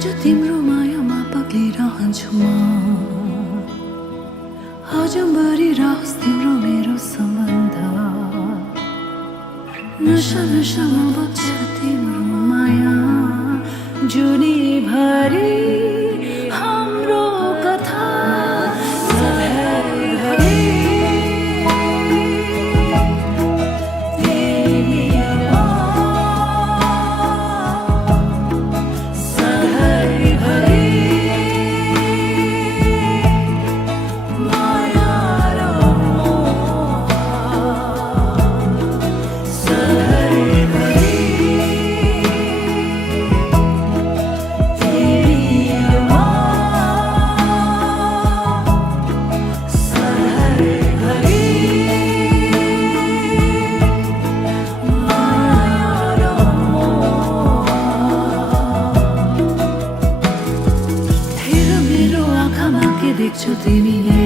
आज तिम्रो मायामा पक्लिरहन्छु म आज बढिरहोस् तिम्रो मेरो सम्बन्ध नशा नशामा बग्छ तिम्रो माया जुनीभरि हाम्रो कथा सधैँभरि देख्छु तिमीले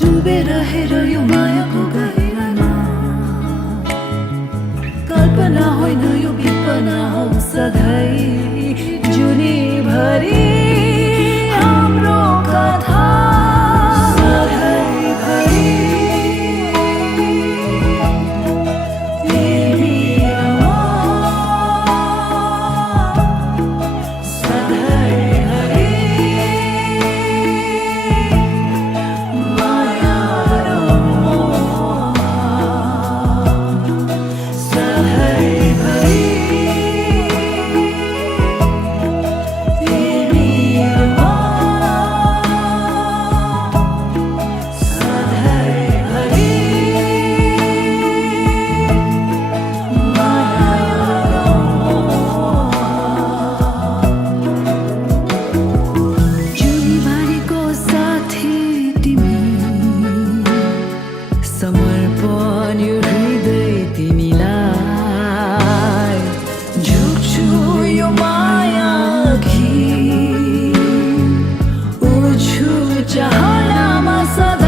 डुबेर हेर यो मायाको गहिरामा कल्पना होइन यो विपना हो सधैँ जुनीभरि हाम्रो कथा सधैँभरि समर्पण यो हृदय तिमीलाई झुक्छु यो माया अघि उड्छु चाहनामा सधैँ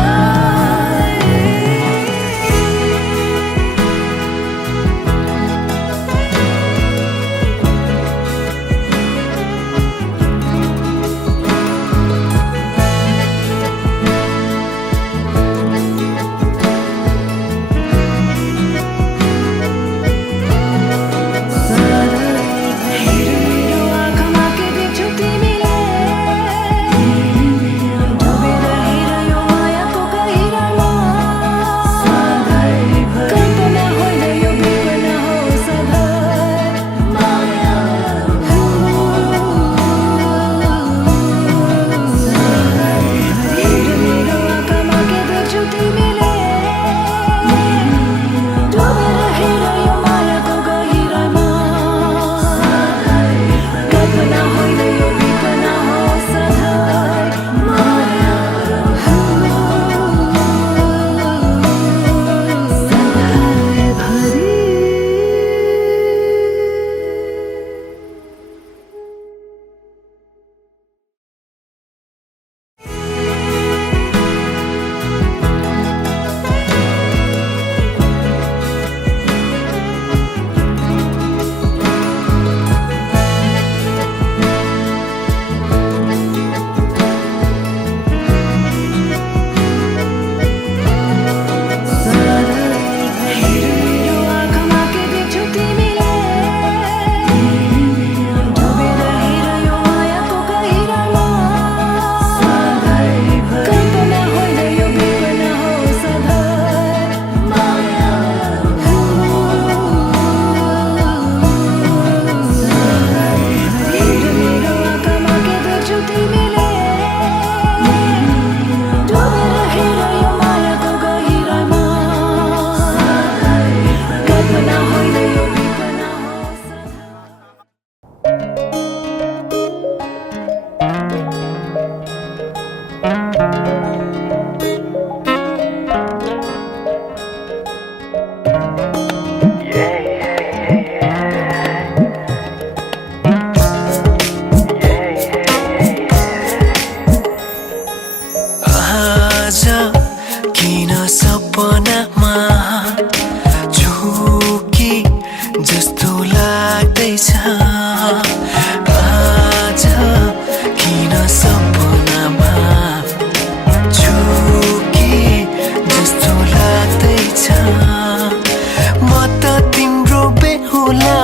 म त तिम्रो बेहुला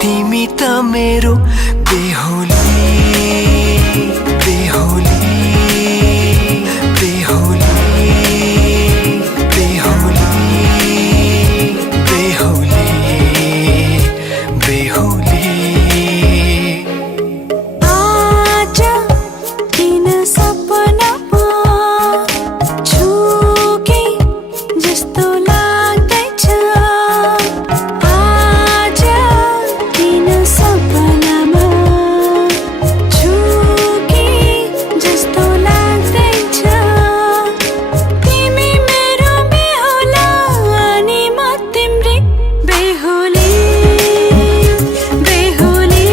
तिमी त मेरो बेहुली बेहुली बेहुली बेहुली बेहुली बेहुली आज किन सपनामा छु कि जस्तो लाग्दैछ आज किन सपनामा छु कि जस्तो लाग्दैछ तिमी मेरो बेहुला अनि म तिम्रै बेहुली बेहुली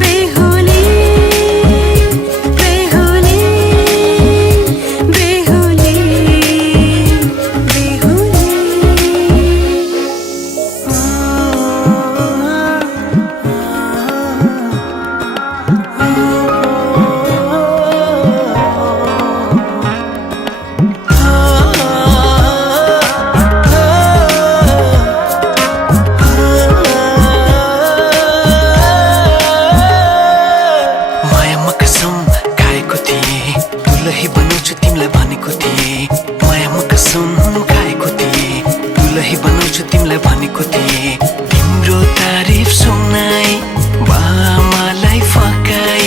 बेहुली बेहुली बेहुली मायामा कसम खाएको थिएँ दुलही बनाउँछु तिमीलाई भनेको थिएँ मायामा कसम खाएको थिएँ दुलही बनाउँछु तिमीलाई भनेको थिएँ तिम्रो तारिफ सुनाई बामालाई फकाई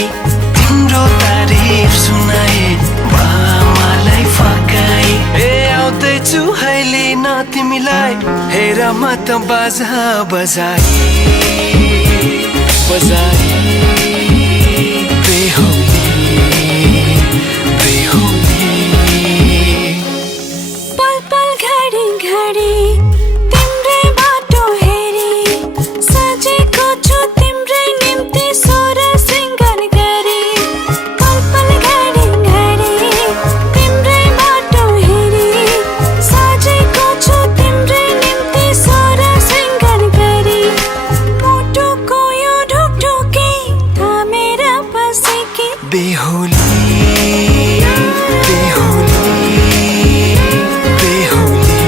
तिम्रो तारिफ सुनाई बामालाई फकाई ए आउँदैछु अहिले न तिमीलाई हेर म त बाजा बजाई बजाई बेहुली बेहुली पल पल घडी घडी तिम्रै बाटो हेरी सजेको छु तिम्रै निम्ति सोर सिंगार गरी पल पल घडी घडी तिम्रै बाटो हेरी सजेको छु तिम्रै निम्ति सोर सिंगार गरी मुटुको यो ढुकढुकी थामेर बसेकी बेहुली बेहुली बेहुली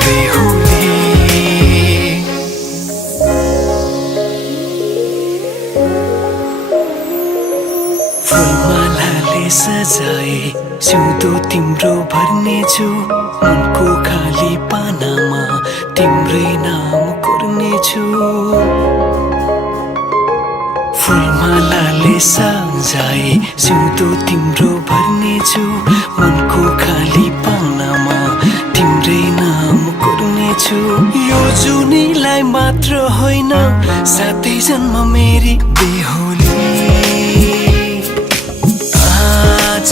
बेहुली फुलमालाले सजाए सिउँदो तिम्रो भर्नेछु मनको खाली पानामा तिम्रै नाम कोर्नेछु फुलमालाले सजाए सिउँदो तिम्रो भर्नेछु मनको खाली पानामा तिम्रै नाम कोर्नेछु यो जुनीलाई मात्र होइन सातै जन्म मेरी बेहुली आज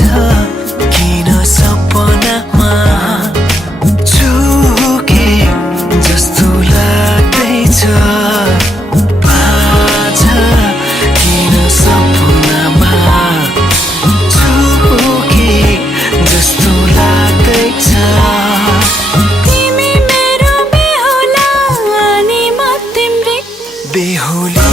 किन सपनामा छु कि जस्तो लाग्दैछ आज किन सपनामा छु कि जस्तो लाग्दैछ तिमी मेरो बेहुला अनि म तिम्रै बेहुली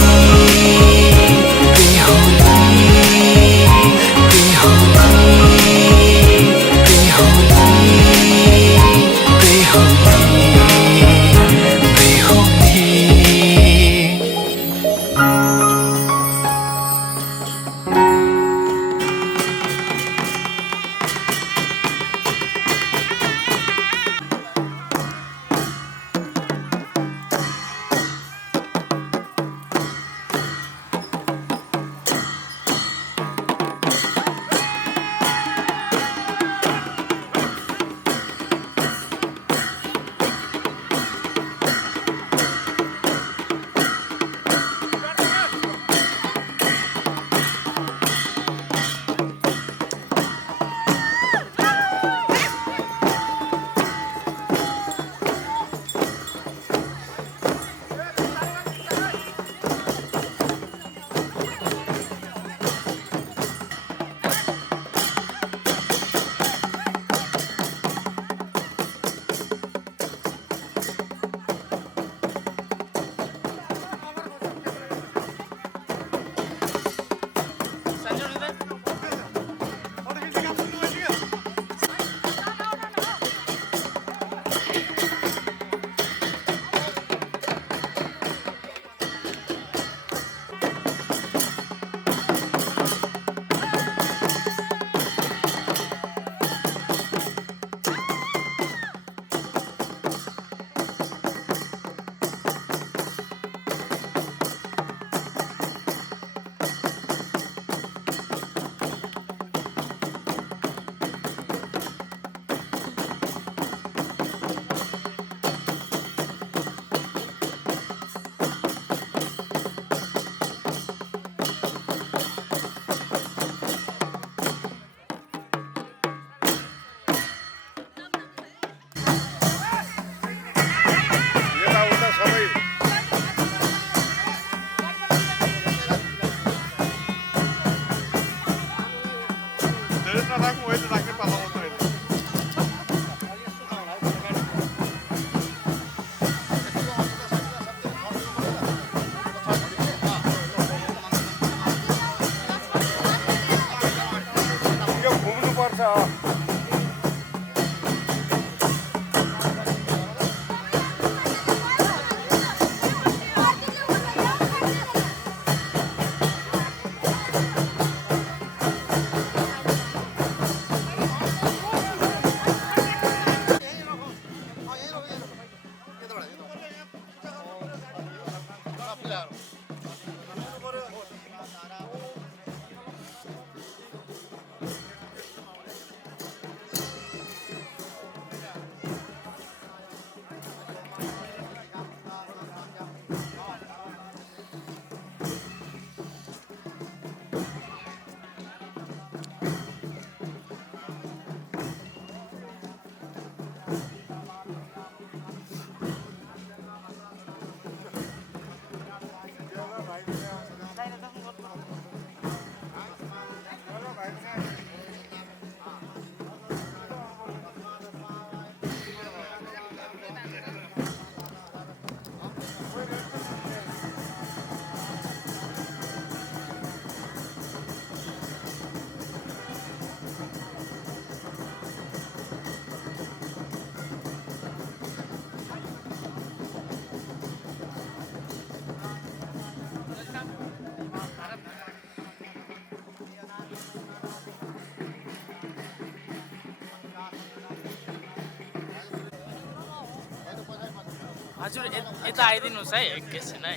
हजुर यता आइदिनुहोस् है एकैछिन है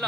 ल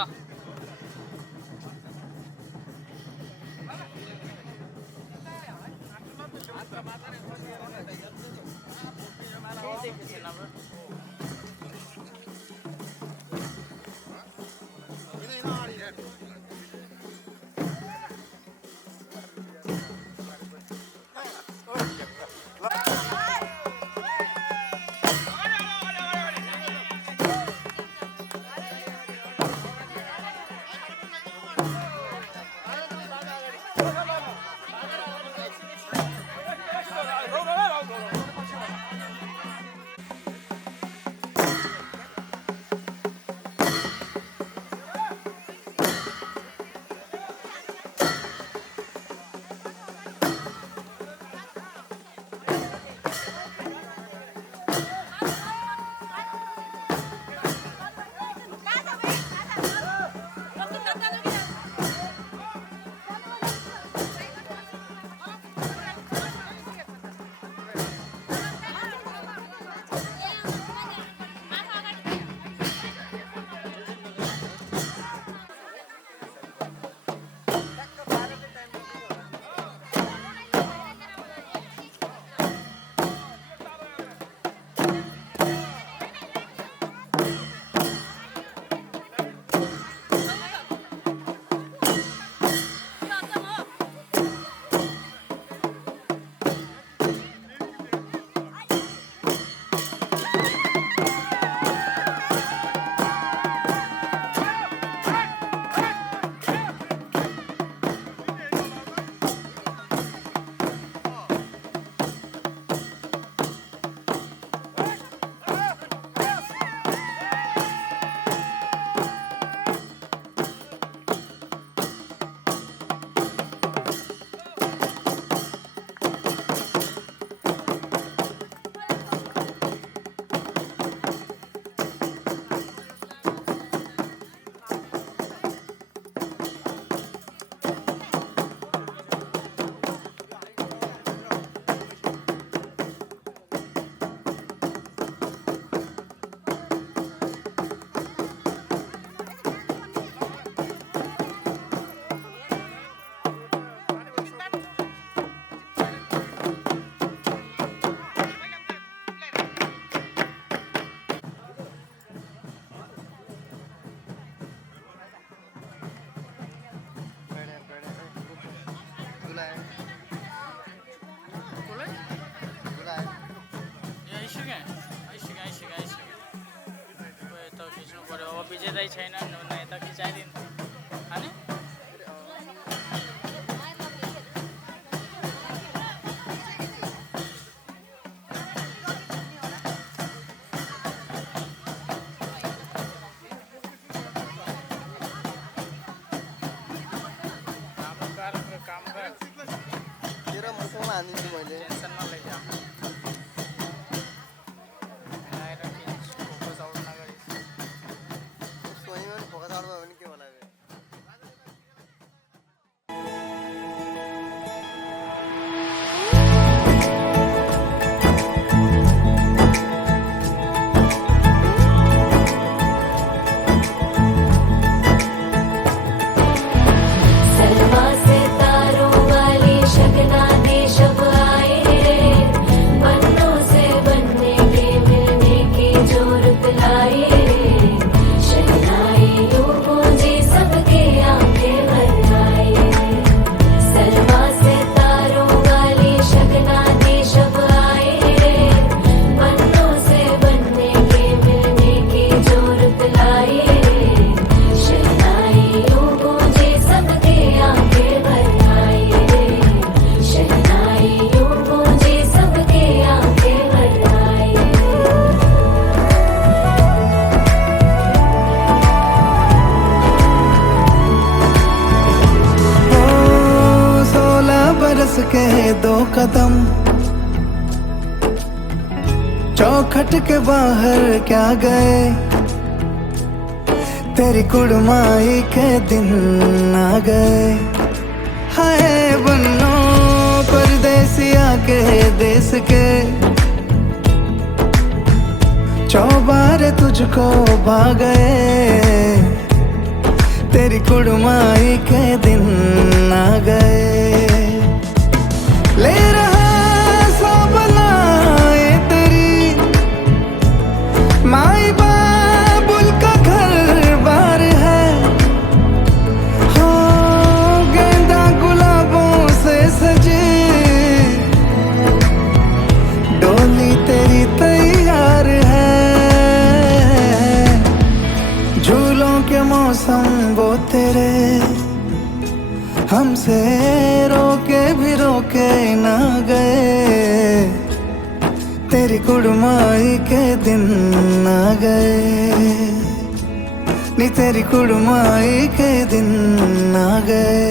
विजेता छैन यता खिचाइदिनु हैन काम गर तेरो मुखमा हान्दिन्छु मैले टेन्सन नलिजा के 2 कदम चौखट के बाहर क्या गए तेरी कुड़माई के दिन आ गए हाय बन्नो परदेसिया के देश के चौबार सारे तुझको भा गए, तेरी कुड़माई के दिन आ गए। ले रहा सब लाए तेरी माई बाबुल का घर बार है, हो गेंदा गुलाबों से सजी डोली तेरी तैयार है। झूलों के मौसम वो तेरे हमसे रोके भी रोके ना गए, तेरी कुड़माई के दिन आ गए, नी तेरी कुड़माई के दिन आ गए।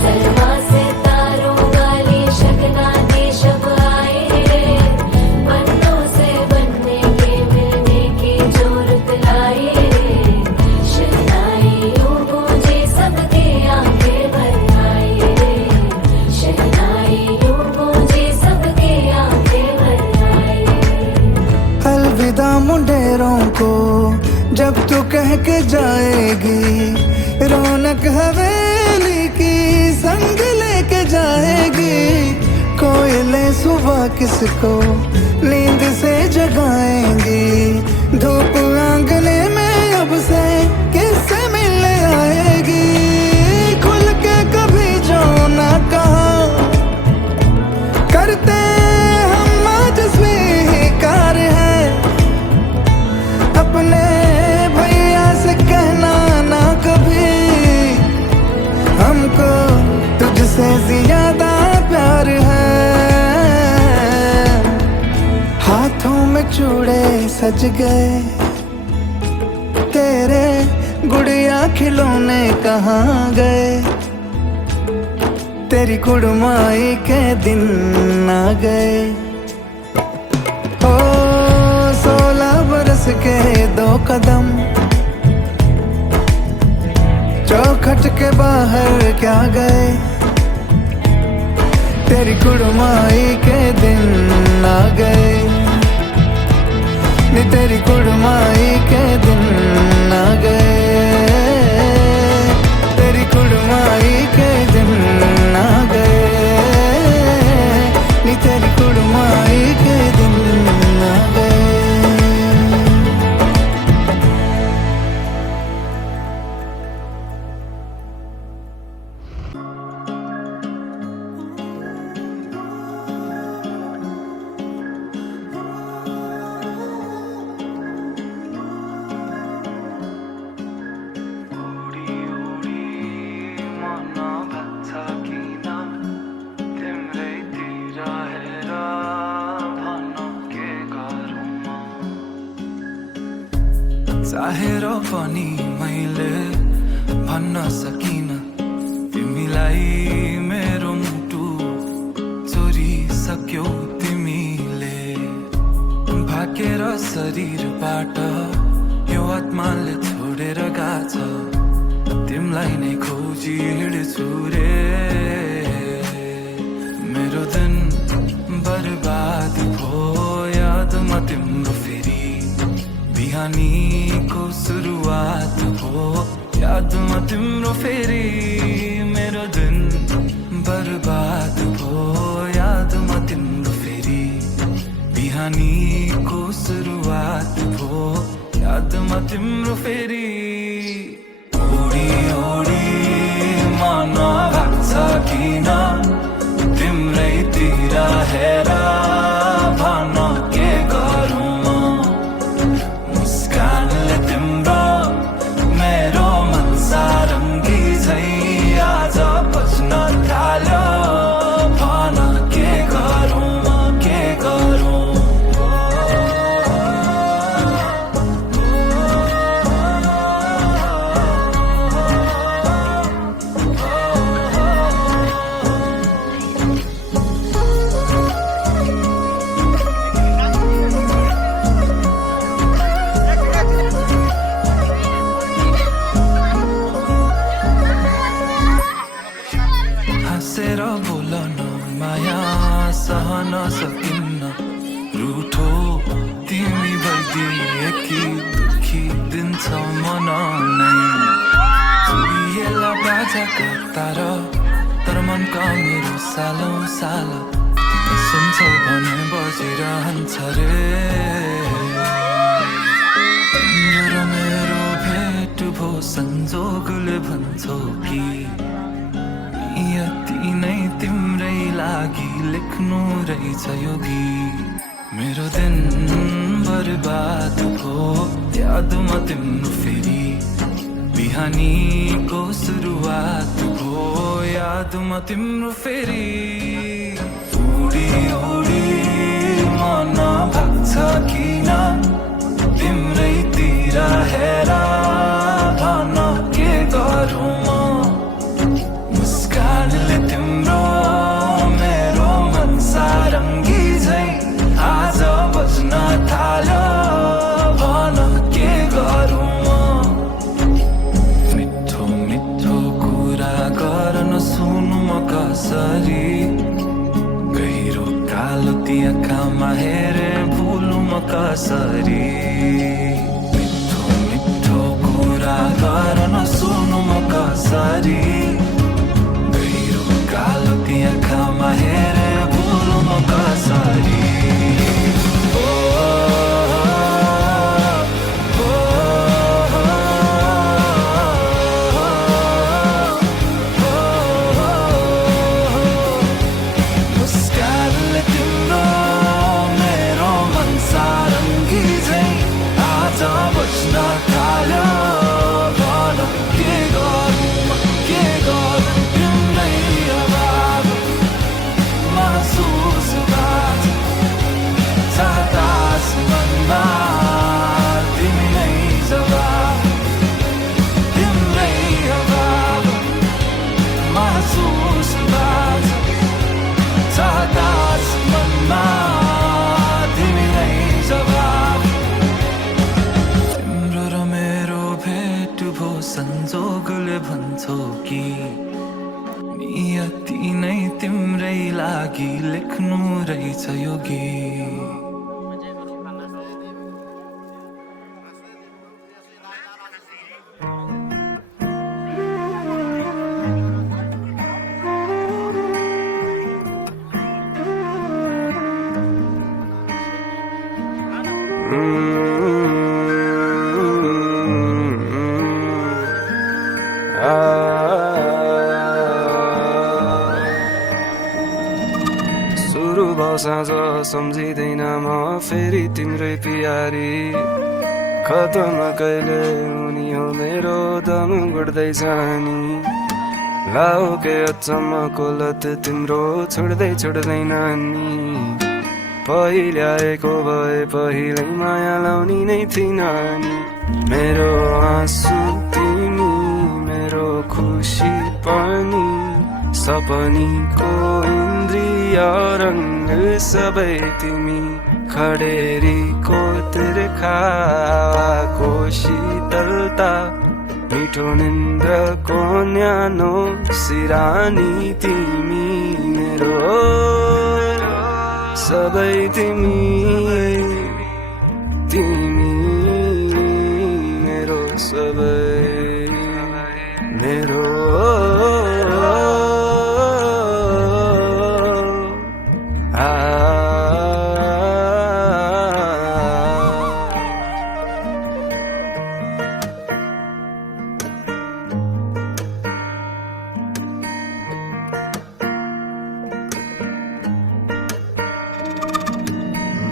सलमा से तारों वाली शगना दे शब आए रे, पन्नों से बनने के मिलने की जरूरत लाई रे, शहनाइयों गूंजे सबके आंखें भर आई रे, शहनाइयों गूंजे सबके आंखें भर आई रे। अलविदा मुंडेरों को जब तू कह के जाएगी, रौनक हवेली की संग लेके जाएगी। कोयले सुबह किसको नींद से जगाएंगी, धूप आंगने में अब से किससे मिलने आएगी। खुल के कभी जो ना कहा करते हम आज स्वीकार है, अपने भैया से कहना ना कभी, हमको तुझसे ज्यादा प्यार है। हाथों में चूड़े सज गए, तेरे गुड़िया खिलौने कहाँ गए, तेरी कुड़माई के दिन आ गए। ओ 16 बरस के 2 कदम चौखट के बाहर क्या गए, तेरी कुड़माई के दिन आ गए, नी तेरी कुड़माई के दिन आ गए, तेरी कुड़माई के दिन आ गए, नी तेरी कुड़माई के दिन आ गए। चाहेर पनि मैले भन्न सकिन, तिमीलाई मेरो मुटु चोरिसक्यौ तिमीले। भाकेर शरीरबाट यो आत्माले छोडेर गएछ, तिमीलाई नै खोजी हिँड्छु रे। मेरो दिन बर्बाद भयो यादमा तिम्रो फेरि, बिहानीको सुरुवात हो यादमा तिम्रो फेरि। मेरो दिन बर्बाद भयो यादमा तिम्रो फेरि, बिहानीको सुरुवात हो यादमा तिम्रो फेरि। ओडी ओडी मन लाग्छ किन तिम्रैतिर हेर, भन के गरौँ मुस्कानले तिम्रो मेरो मन सारङ्गी झै आज बज्न थाल्यो, भन के गरौँ के गरौँ। हाँसेर बोलन माया सहन सकिन्न, रुठो मनाउने चुडिएला बाजा तार तर मनका मेरो सालौँ साल तिमी सुन्छौ भने बजिरहन्छ रे तिम्रो र मेरो भेट भो संजोगले भन्छौ कि यति नै तिम्रै लागि लेख्नु रहेछ यो गीत मेरो दिन बर्बाद भो यादमा तिम्रो फेरि बिहानीको सुरुवात भो यादमा तिम्रो फेरि उडी उडी मन भाग्छ किन तिम्रैतिर हेर भन के गरौँ म मुस्कानले तिम्रो मेरो मन सारङ्गी झै आज बज्न थाल्यो भन के गरौँ म मिठो मिठो कुरा गर्न सुनु म कसरी गहिरो कालो ती आँखामा हेरे भुलु म कसरी मिठो मिठो कुरा गर्न सुनु म कसरी गहिरो कालो ती आँखामा हेरे भुलु म कसरी संजोगले भन्छौ कि नियति नै तिम्रै लागि लेख्नु रहेछ यो गीत सुरु भयो साँझ सम्झिँदैन म फेरि तिम्रै प्यारी खतम कहिले हुने हो मेरो दम गुड्दै जानी लाओ के अचम्मको लत तिम्रो छोड्दै छोड्दैन नि पहिल्याएको भए पहिल्यै माया लाउने नै थिइन नि मेरो आँसु तिमी मेरो खुसी पनि सपनीको इन्द्रिय रंग सबै तिमी खडेरीको तिर्खाको शीतलता मिठो निन्द्रको न्यानो सिरानी तिमी मेरो सबै तिमी तिमी मेरो सबै मेरो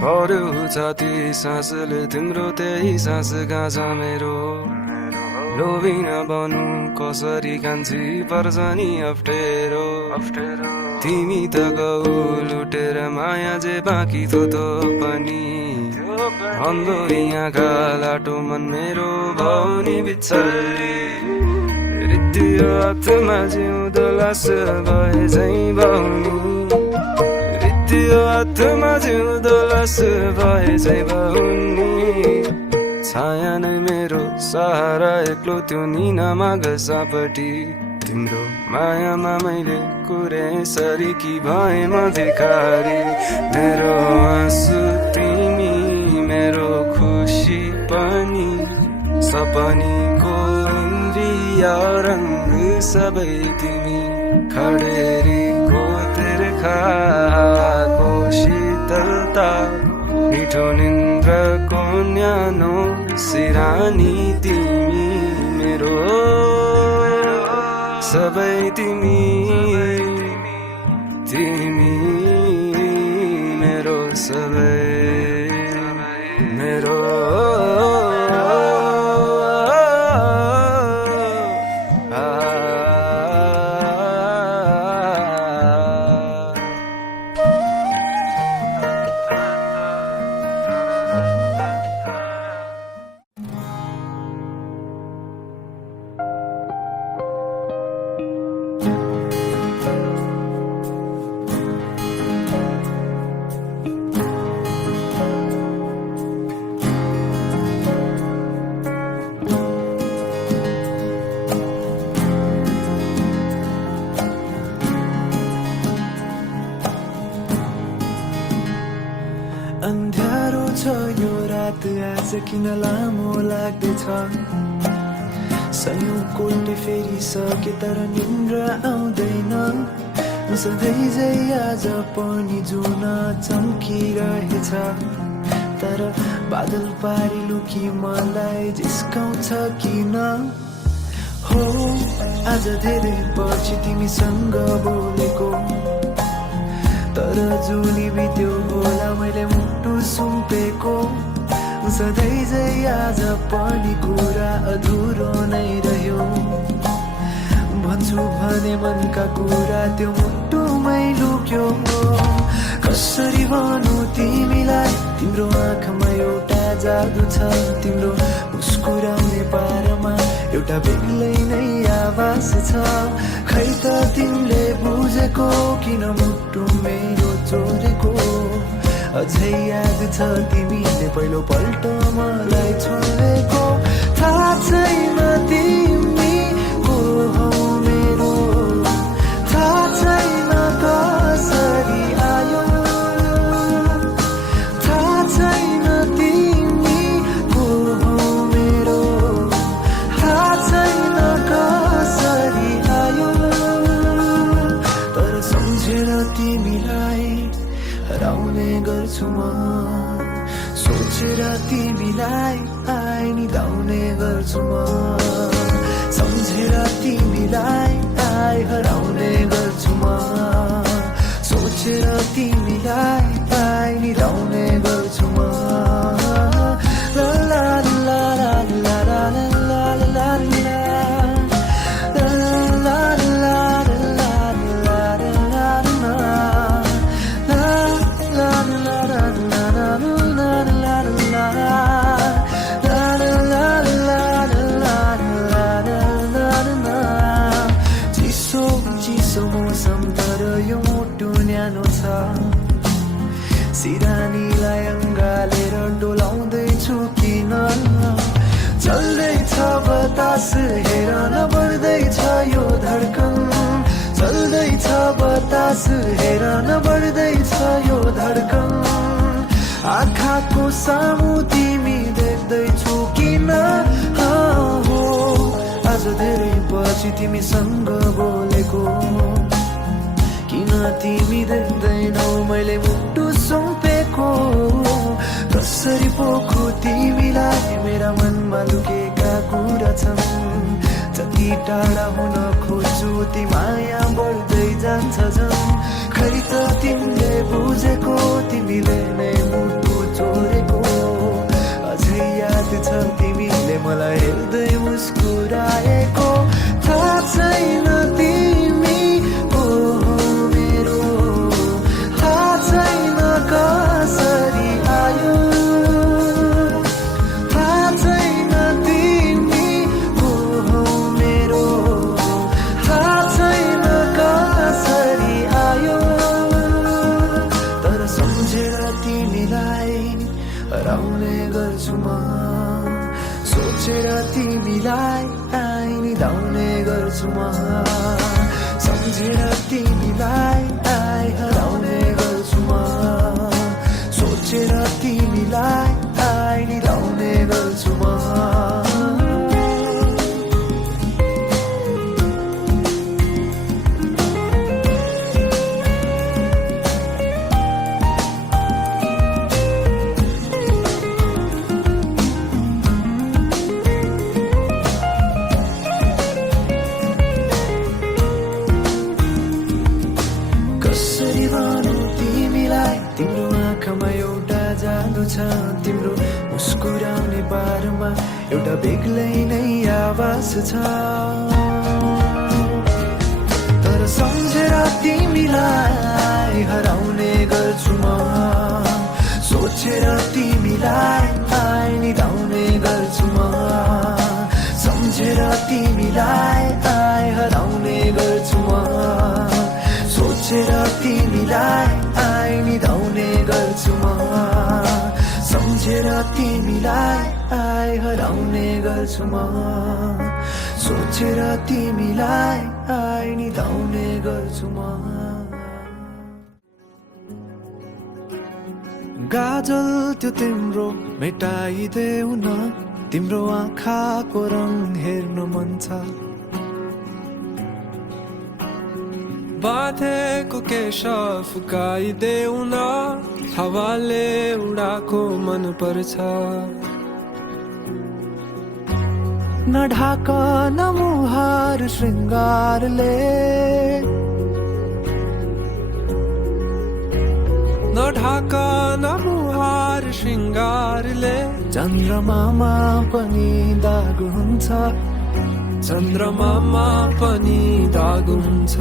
भर्यो छाती सासले तिम्रो त्यही सास गाँछ मेरो लोभी नबनु कसरी कान्छी पर्छ नि अप्ठ्यारो तिमी त गौ लुटेर माया जे बाँकी थोतो पनि अन्धो यहाँका लाटो मन मेरो भौनी बिच्छली रित्तियो हातमा जिउँदो लास भए झै भौनी रित्तियो हातमा जिउँदो लास भए झै भौनी छाया नै मेरो सहारा एक्लो त्यो निनामा घसापट्टि तिम्रो मायामा मैले कुरे सरीकी भए म भिखारी मेरो आँसु तिमी मेरो खुसी पनि सब सपनीको इन्द्रिय रंग सबै तिमी खडेरीको तिर्खाको शीतलता मिठो निन्द्रको न्यानो सिरानी तिमी मेरो सबै तिमी तिमी मेरो सबै मेरो अन्ध्यारो छ यो रात आज किन लामो लाग्दैछ सयौं कोल्टे फेरिसके तर निन्द्र आउँदैन सधैँ झै आज पनि जुन चम्किरहेछ तर बादल पारी लुकी मलाई जिस्काउँछ किन हो आज धेरै पछि तिमीसँग बोलेको तर जुनी बित्यो होला मैले मुटु सुम्पेको सधैँ झै आज पनि कुरा अधुरो नै रह्यो भन्छु भने मनका कुरा त्यो मुटुमै लुक्यो कसरी भनौँ तिमीलाई तिम्रो आँखामा एउटा जादु छ तिम्रो मुस्कुराउने पारमा एउटा बेग्लै नै आवाज छ खै त तिमीले बुझेको किन मुटु मेरो चोरेको अझै याद छ तिमीले पहिलो पल्ट मलाई छोडेको थाहा छैन तिमी को हौ मेरो थाहा छैन कसरी आयो थाहा छैन तिमी को हौ मेरो थाहा छैन कसरी आयो तर सम्झेर तिमीलाई हराउने गर्छु म सोचेर तिमीलाई निधाउने गर्छु म सम्झेर तिमीलाई हराउने गर्छु म सोचेर तिमीलाई निधाउने गर्छु म ला ला ला ला ला ला ला ला ला सिरानीलाई अङ्गालेर डोलाउँदैछु किन चल्दैछ बतास हेर न बढ्दैछ यो धड्कन चल्दैछ बतास हेर न बढ्दैछ यो धड्कन आँखाको सामु तिमी देख्दैछु किन हो आज धेरै पछि तिमीसँग बोलेको किन तिमी देख्दैनौ मैले मुटु सुम्पेको कसरी पोखो तिमीलाई मेरा मनमा लुकेका कुरा छन् जति टाढा हुन खोज्छु ती माया बढ्दै जान्छ झन् खै त तिमीले बुझेको तिमीले नै मुटु चोरेको अझै याद छ तिमीले मलाई हेर्दै मुस्कुराएको थाहा छैन तिमी को हो मेरो थाहा छैन कसरी आयो थाहा छैन तिमी को हो मेरो थाहा छैन कसरी आयो तर सम्झेर तिमीलाई हराउने गर्छु म सोचेर तिमीलाई निधाउने गर्छु म सम्झेर तिमीलाई हराउने गर्छु म सोचेर तिमीलाई निधाउने गर्छु म ओठमा एउटा जादु छ तिम्रो मुस्कुराउने बारमा एउटा बेग्लै नै आवाज छ तर सम्झेर तिमीलाई हराउने गर्छु म सोचेर तिमीलाई निधाउने गर्छु म सम्झेर तिमीलाई हराउने गर्छु म सोचेर तिमीलाई निधाउने गर्छु म सम्झेर तिमीलाई हराउने गर्छु म सोचेर तिमीलाई निधाउने गर्छु म गाजल त्यो तिम्रो मेटाइदेऊ न तिम्रो आँखाको रङ हेर्न मन छ बाँधेको केश फुकाइदेऊ न हावाले उडाको मन पर्छ नढाक न मुहार श्रृङ्गारले नढाक न मुहार श्रृङ्गारले चन्द्रमामा पनि दाग हुन्छ चन्द्रमामा पनि दाग हुन्छ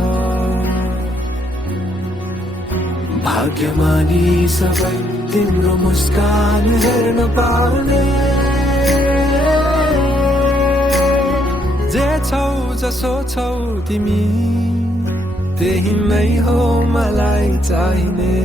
भाग्यमानी सबै तिम्रो मुस्कान हेर्न पाउने जे छौ जसो छौ तिमी त्यही नै हो मलाई चाहिने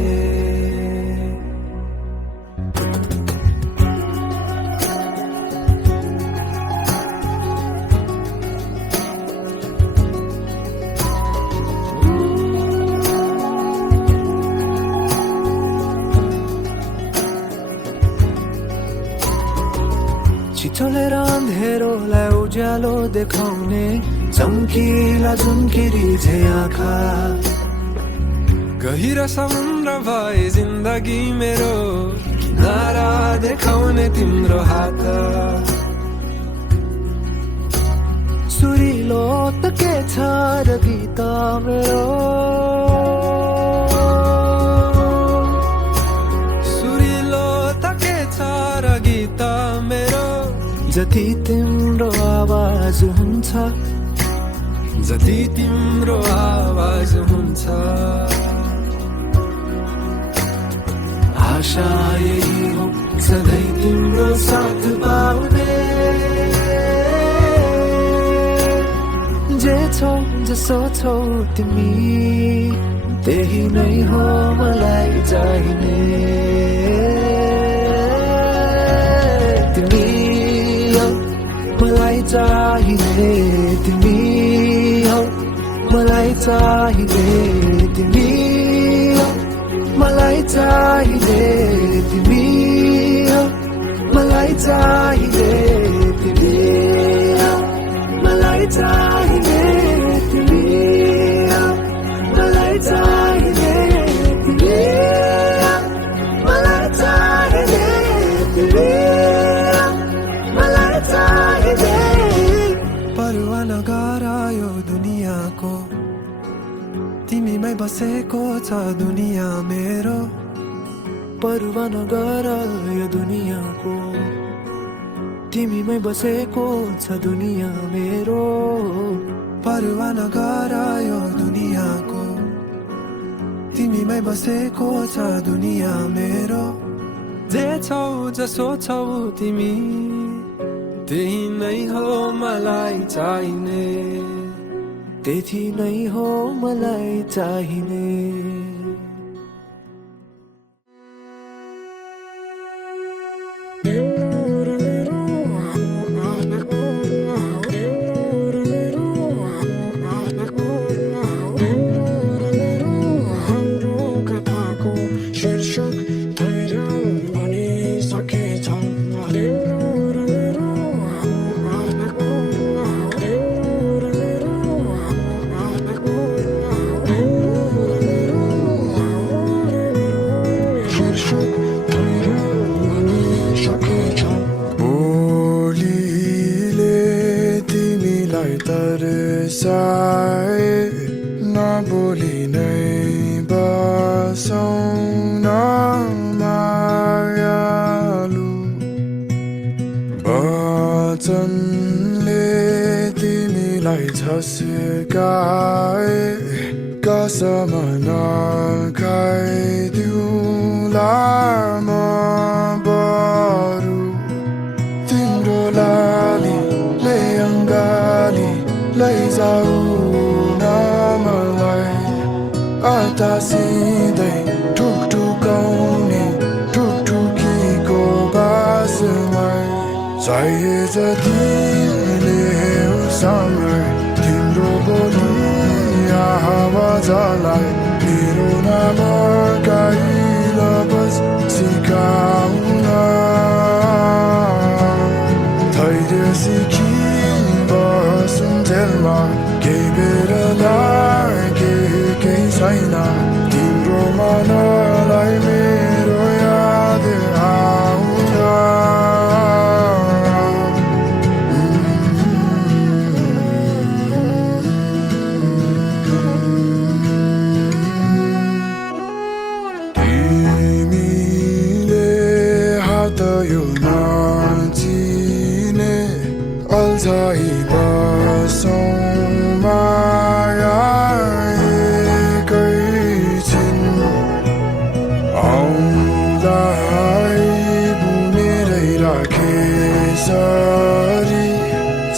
चलेर अँधेरोलाई उज्यालो देखाउने चम्किला झुम्किरी झे आँखा गहिरो समुद्र भए जिन्दगी मेरो किनारा देखाउने तिम्रो हात सुरिलो त के छ र गीत मेरो सुरिलो त के छ र गीत मेरो जति तिम्रो आवाज हुन्छ जति तिम्रो आवाज हुन्छ आशा यही हो सधैँ तिम्रो साथ पाउने जे छौ जसो छौ तिमी त्यही नै हो मलाई चाहिने तिमी मलाई चाहिने तिमी हौ मलाई चाहिने तिमी हौ मलाई चाहिने तिमी हौ मलाई चाहिने तिमी हौ मलाई चाहिने तिमी हौ मलाई चाहिने तिमी हौ मलाई चाहिने तिमी परवाह नगर यो दुनियाँको तिमीमै बसेको छ दुनियाँ मेरो परवाह नगर यो दुनियाँको तिमीमै बसेको छ दुनियाँ मेरो परवाह नगर यो दुनियाँको तिमीमै बसेको छ दुनियाँ मेरो जे छौ जसो छौ तिमी त्यही नै हो मलाई चाहिने त्यही नै हो मलाई चाहिने तिमीलाई झस्काए कसम नखाइदिउँला म बरु तिम्रो लालीले अङ्गाली लैजाऊ न मलाई अतासिँदै ठुकठुकाउने ठुकठुकीको बासमै चाहिए जति ल्याऊ समय तिम्रो बोली आवाजलाई मेरो नाम गाइल बस सिकाउन धैर्य सिकी बसुन्जेलमा केही बेर लागे केही छैन तिम्रो मनलाई मेरो याद आउँदा यो नाचिने अल्झाइ बसौँ माया एकैछिन औँलाई बुनेरै राखे सरी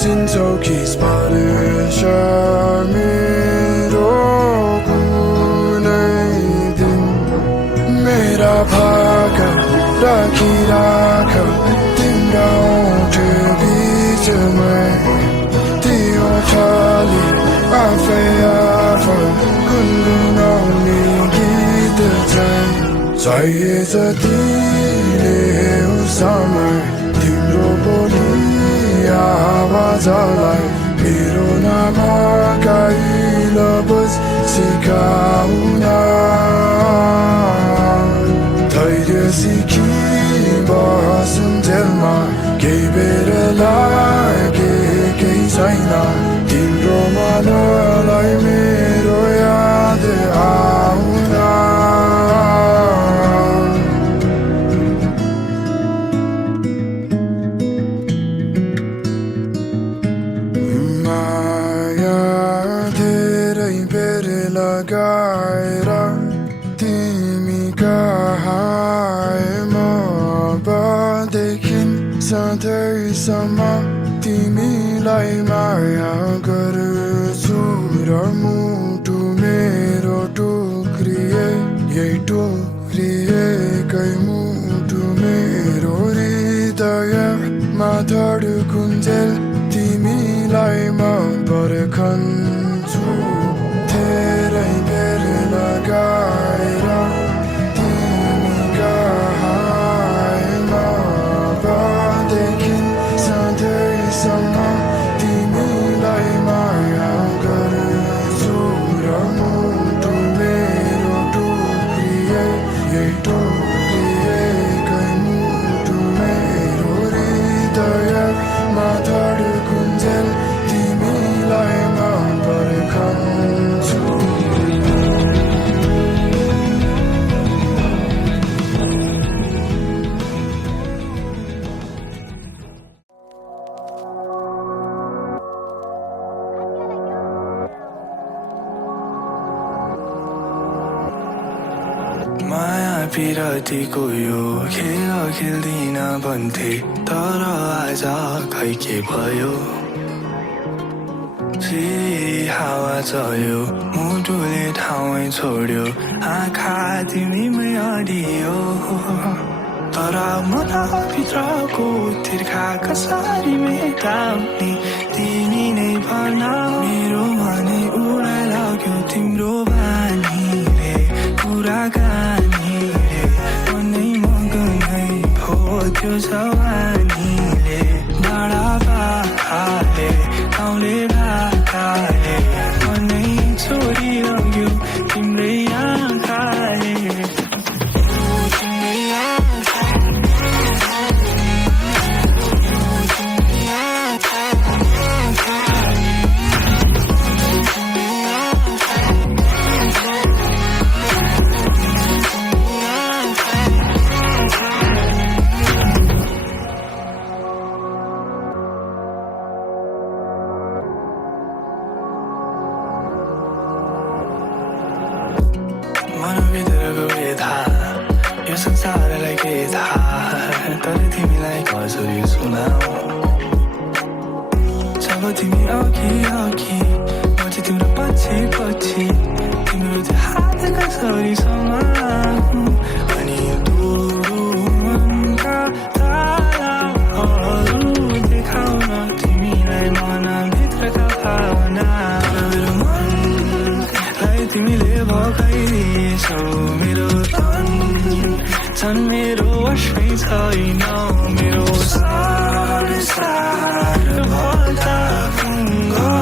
चिन्छौ कि स्पर्श मेरो कुनै दिन मेरा भाका राख तिम्रा ओठ बिचमै त्यो ओठले आफै गुनगुनाउने गीत चाहिए जति ल्याऊ समय तिम्रो बोली आवाजलाई मेरो नाम गाइल बस सिकाउन धैर्य सिकी बसुन्जेलमा केही बेर लागे केही छैन तिम्रो मनलाई मेरो याद आउँदा माया धेरै बेर लगाएर तिमी कहाँ देखिन सधैँसम्म तिमीलाई माया गर्छु र मुटु मेरो टुक्रिए यही टुक्रिएकै मुटु मेरो हृदयमा धड्कुन्जेल तिमीलाई म पर्खन्छु धेरै बेर लगाएर तिमीलाई माया गर्छु र मुटु मेरो टुक्रिए यही टुक्रिएकै मुटु मेरो हृदयमा धड्कुन्जेल तिमीलाई म पर्खन्छु माया पिरतीको यो खेल खेल्दिन भन्थे तर आज खै के भयो हावा चल्यो मुटुले ठाउँै छोड्यो आँखा तिमीमै अडियो तर मनभित्रको तिर्खा कसरी मेटाउने तिमी नै भन मेरो मनै उडाइ लाग्यो तिम्रो बानीले कुराकानीले मनै मगनै भोग्यो जवानीले डाँडा बाखाले गाउँले भाकाले मनै छोडिरह्यो तिम्रै आँखाले मेरो वशमै छैन मेरो संसार भल्दा फुङ्गो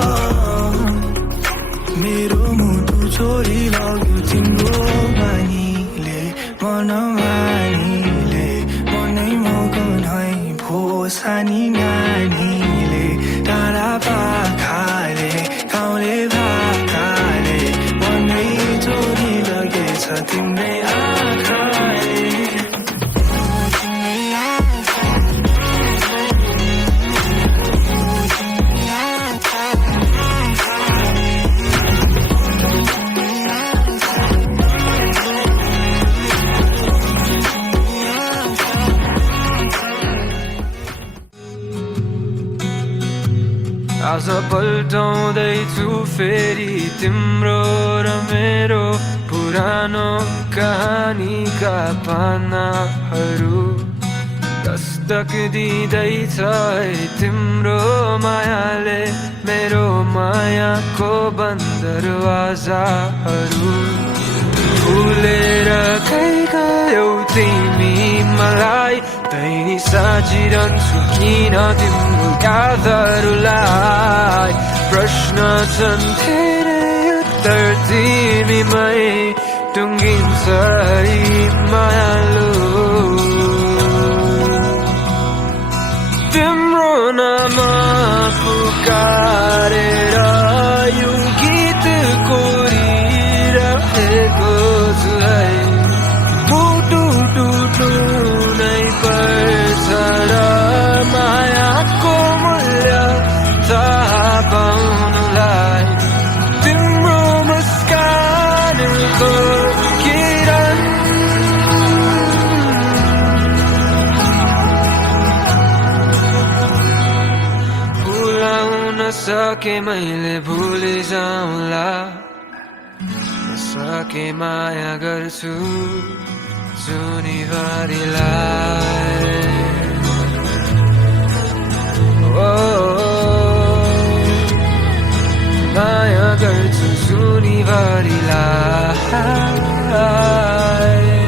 मेरो मुटु छोरी लग्यो तिम्रो बानीले मनमानीले मनै मगनै भोसानी नानीले टाढा पाखाले गाउँले भाकाले मनै छोरी लगेछ तिम्रै आँखाले आज पल्टाउँदैछु फेरि तिम्रो र मेरो पुरानो कहानीका पानाहरू दस्तक दिँदैछ है तिम्रो मायाले मेरो मायाको बन्द दरवाजाहरू भुलेर कहीँ गयौ तिमी मलाई दैनी साजिरहन्छु किन तिम्रो यादहरूलाई प्रश्न छन् धेरै उत्तर तिमीमै टुङ्गिन्छ है मायालु तिम्रो नाम पुकारेर यो गीत कोरिरहेको छु है मुटु टुट्नु नै पर्छ र मायाको मूल्य थाहा पाउनुलाई तिम्रो मुस्कानको किरण भुलाउन सके मैले भुलि जाउँला सके माया गर्छु जुनीभरिलाई माया गर्छु जुनीभरिलाई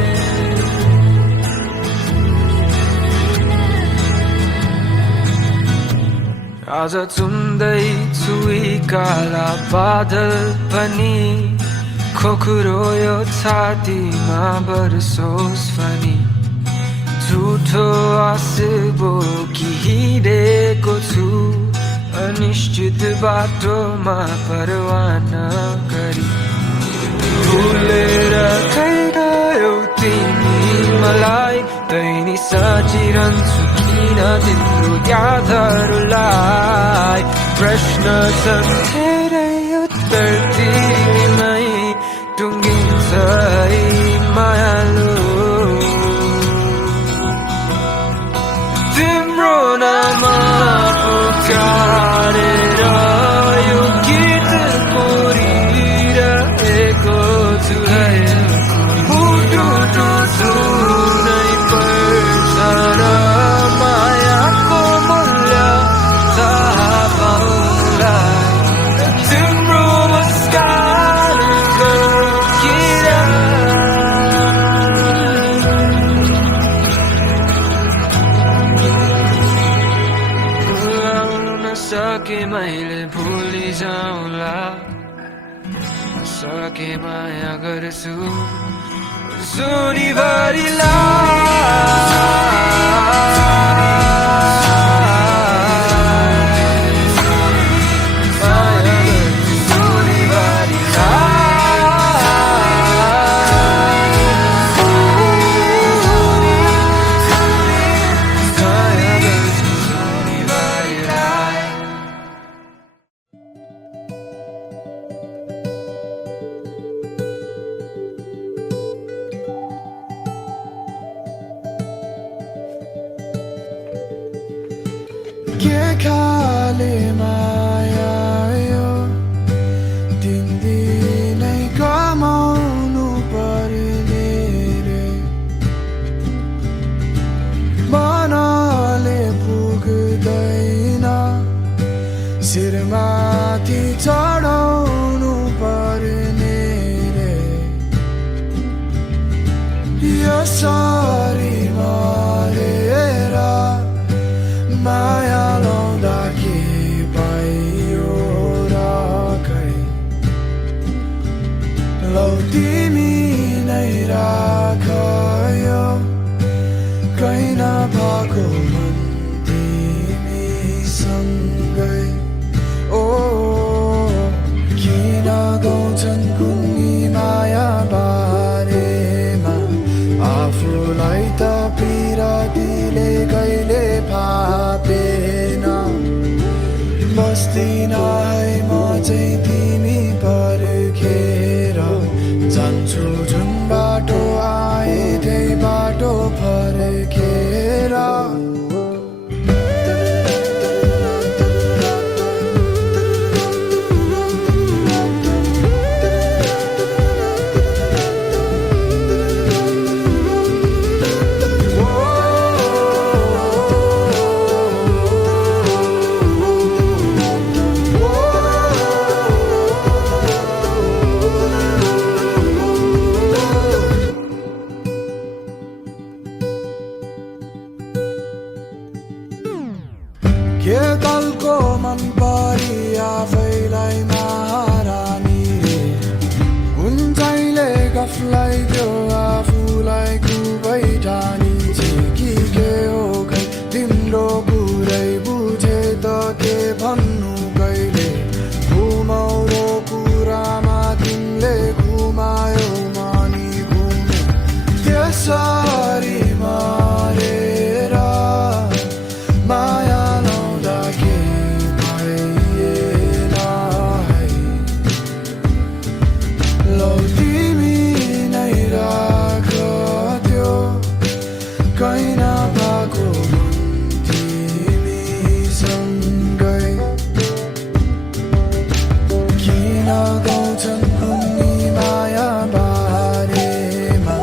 आज चुम्दैछु यी काला बादल पनि खोक्रो यो छातीमा बर्सोस् फनी झुठो आश बोकी हिँडेको छु अनिश्चित बाटोमा परवाना गरी भुलेर कहीँ गयौ तिमी मलाई दैनी साजिरहन्छु किन तिम्रो यादहरूलाई प्रश्न छन् धेरै उत्तर तिमीमै टुङ्गिन्छ है मायालु तिम्रो नाम पुकारेर यो गीत कोरिरहेको छु है मुटु टुट्नु नै पर्छ र मायाको मूल्य थाहा पाउनुलाई तिम्रो मुस्कानको किरण भुलाउन सके मैले भुलि जाउँला सके माया गर्छु के खाले माया यो दिनदिनै कमाउनु पर्ने रे मनले पुग्दैन शिरमाथि चढाउनु पर्ने रे यसरी के तलको मन परी आफैलाई महारानी रे कुन चाहिँले गफलाई त्यो आफूलाई खुबै ठानी छे कि के हो खै तिम्रो पुरै बुझे त के भन्नु कहिले घुमाउरो कुरामा तिमीले घुमायो मानी घुमे त्यसरी मारेर माया लाउँदा के भएन है लौ तिमी नै राख त्यो कहीँ नपाएको तिमीसँगै किन गाउँछन् उनी माया बारेमा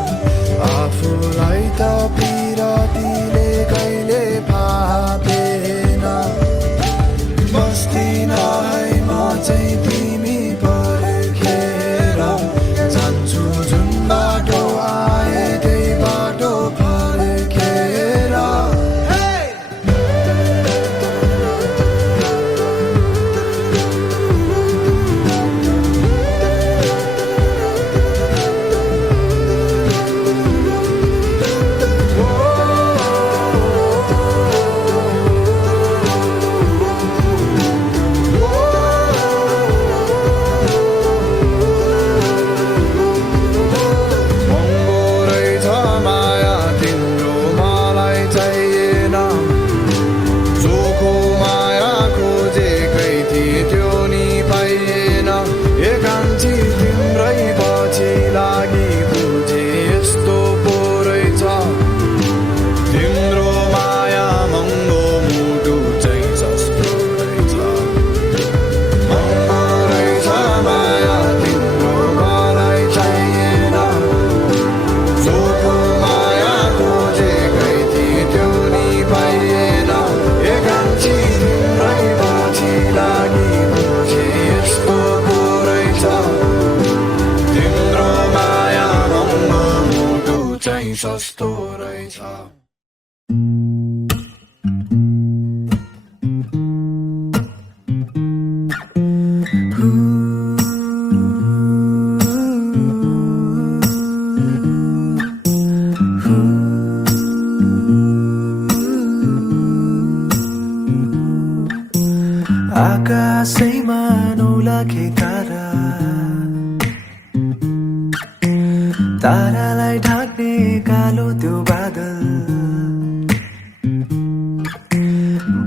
आफूलाई त पिरातीले कहिले फापेन बस्दिन है म चाहिँ तिमी पर्खेर जान्छु जुन बाटो आए त्यही बाटो फर्केर महँगो रहेछ माया तिम्रो मलाई चाहिएन जोखो माया खोजेकै थिए त्यो नि पाइएन एकान्छी तिम्रै पछि लागि बुझे यस्तो पो रहेछ तिम्रो माया महँगो मुटु चाहिँ सस्तो रहेछ महँगो रहेछ माया तिम्रो मलाई चाहिएन जोखो माया खोजेकै थिए त्यो नि पाइएन एकान्छी तिम्रै पछि लागि बुझे यस्तो पो रहेछ तिम्रो माया महँगो मुटु चाहिँ सस्तो रहेछ आकाशैमा 9 लाखे तारा तारालाई ढाक्ने कालो त्यो बादल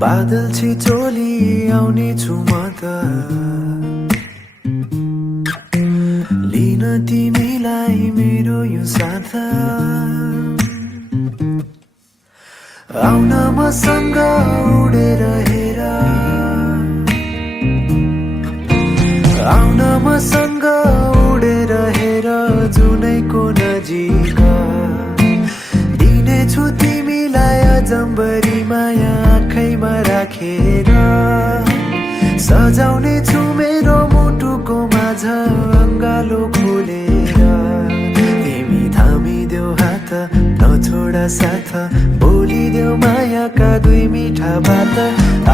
बादल छिचोली आउने छु म त लिन तिमीलाई मेरो यो साथ आउन मसँग उडेर हेर आउन मसँग उडेर हेर जुनैको नजिक दिनेछु तिमीलाई अजम्बरी माया आँखैमा राखेर सजाउने छु मेरो मुटुको माझ अङ्गालो खोलेर तिमी थामिदेऊ हात नछोडा साथ बोलिदेऊ मायाका 2 मिठा बात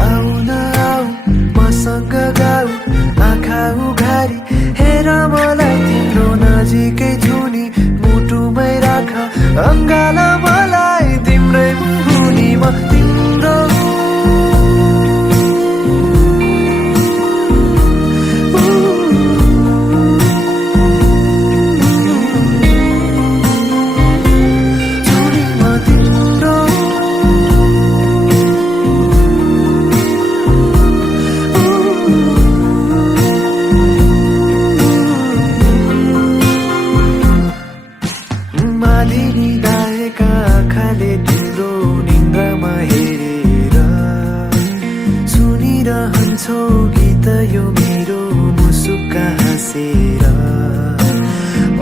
आउन आऊ मसँग गाऊ आँखा उघारी हेर मलाई तिम्रो नजिकै छु नि मुटुमै राख अङ्गाला मलाई तिम्रै मुनि म तिम्रो मालिनी दाएका आँखाले तिम्रो निन्द्रामा हेरेर सुनिरहन्छौ गीत यो मेरो मुसुक्का हाँसेर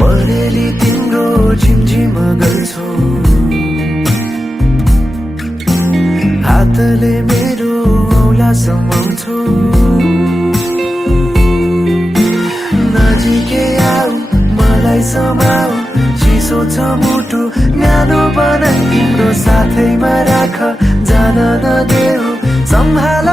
परेली तिम्रो झिमझिम गर्छौ हातले मेरो औला समाउँछौ नजिकै आऊ मलाई समाऊ चिसो छ मुटु न्यानो बनाई तिम्रो साथैमा राख जान नदेऊ सम्हाल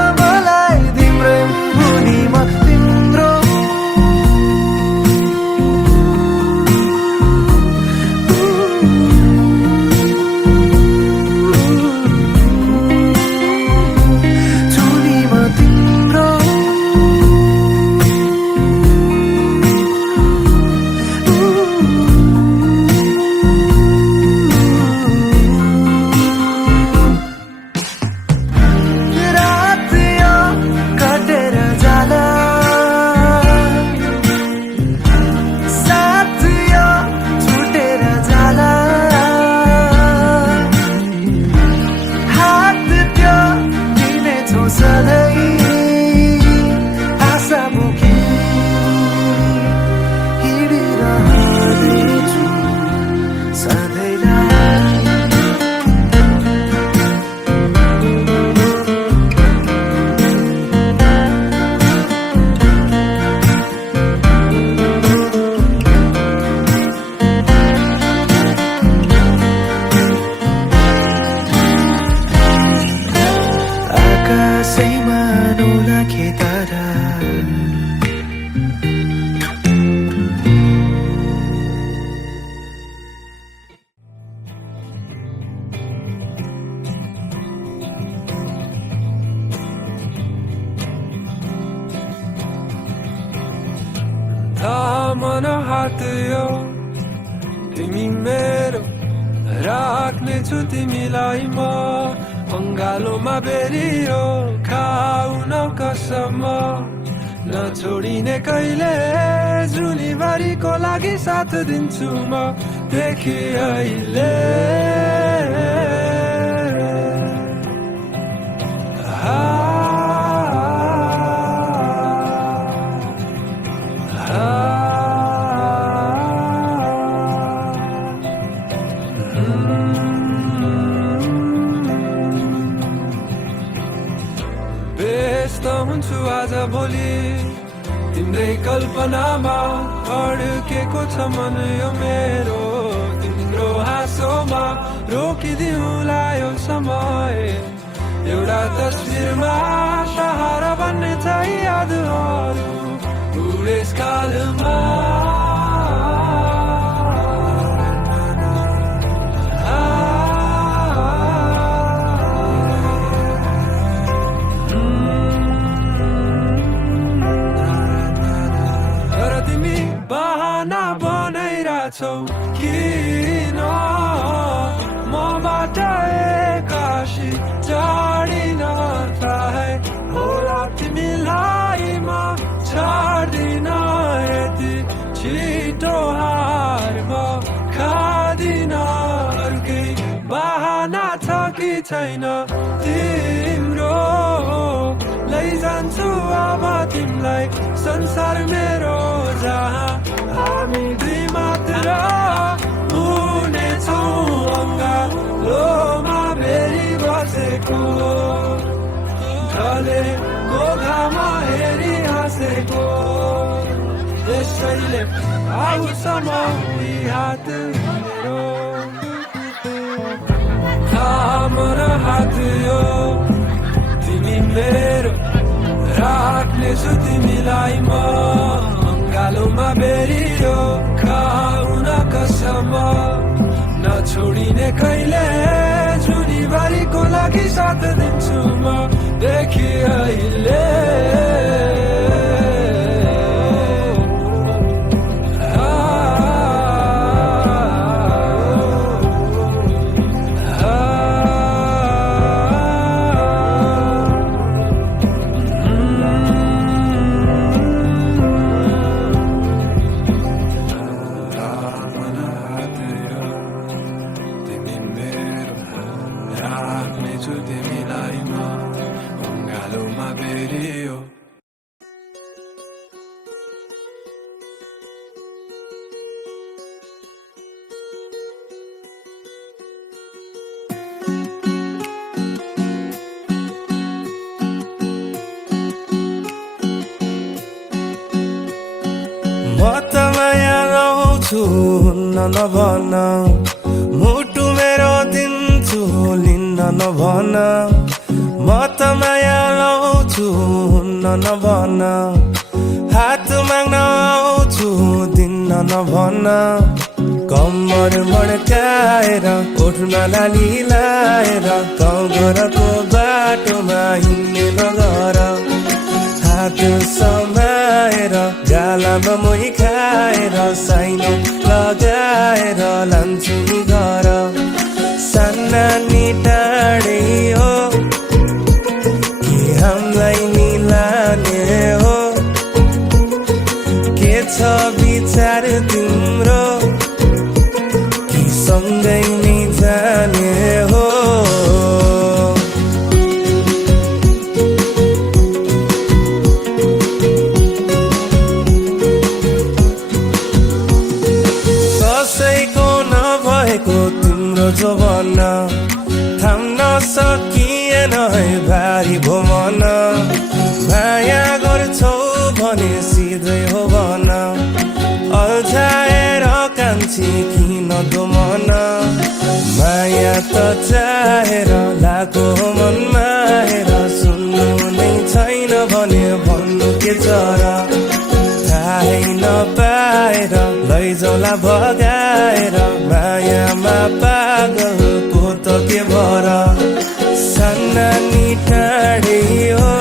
थामन हात यो तिमी मेरो राख्नेछु तिमीलाई म अङ्गालोमा बेरियो खाउन कसम नछोडिने कहिले जुनीभरिको लागि साथ दिन्छु म देखि अहिले व्यस्त हुन्छु आज भोलि तिम्रै कल्पनामा अड्केको छ मन यो मेरो तिम्रो हाँसोमा रोकिदिउँला यो समय एउटा तस्बिरमा सहारा बन्ने छ यादहरू बुढेसकालमा बहाना बनाइरहेछौ किन मबाट एक्कासी चढिन चाहे होला तिमीलाई म छाड्दिन यति छिटो हार म खादिन अर्कै बहाना छ कि छैन तिम्रो लैजान्छु अब तिमीलाई संसार मेरो जहाँ हामी दुई मात्र हुनेछौँ अङ्गालोमा बेरी बसेको ढलेको घाम हेरी हाँसेको त्यसैले आउसम्म हात मेरो थामन हात यो तिमी मेरो राख्नेछु तिमीलाई म अङ्गालोमा बेरियो खाउन कसम नछोडिने कहिले जुनीभरिको लागि साथ दिन्छु म देखि अहिले म त माया लाउँछु नभन मुटु मेरो दिन्छु लिन्न नभन म त माया लाउँछु नभन हात माग्न आउँछु दिन्न नभन कम्मर मड्काएर ओठमा लाली लाएर गाउँ घरको बाटोमा हिँड्ने नगर हात समाएर गालामा मोही खाएर साइनो लगाएर लान्छु नि घर साना नि टाढै हो कि हामीलाई नि लाने हो के छ विचार तिम्रो कि सँगै नै जाने हो तिम्रो जोवन थाम्न सकिएन है भारी भो मन माया गर्छौ भने सिधै हो भन अल्झाएर कान्छी किन दोमन माया त चाहेर लाको मनमा हेर सुन्नु नै छैन भने भन्नु के चर थाहै नपाएर लैजाउला भगाएर मायामा पागलको त के भर साना नि टाढै हो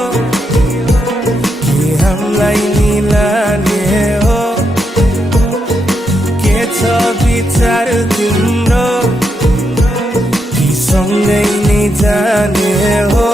कि हामीलाई नि लाने हो सँगै नै जाने हो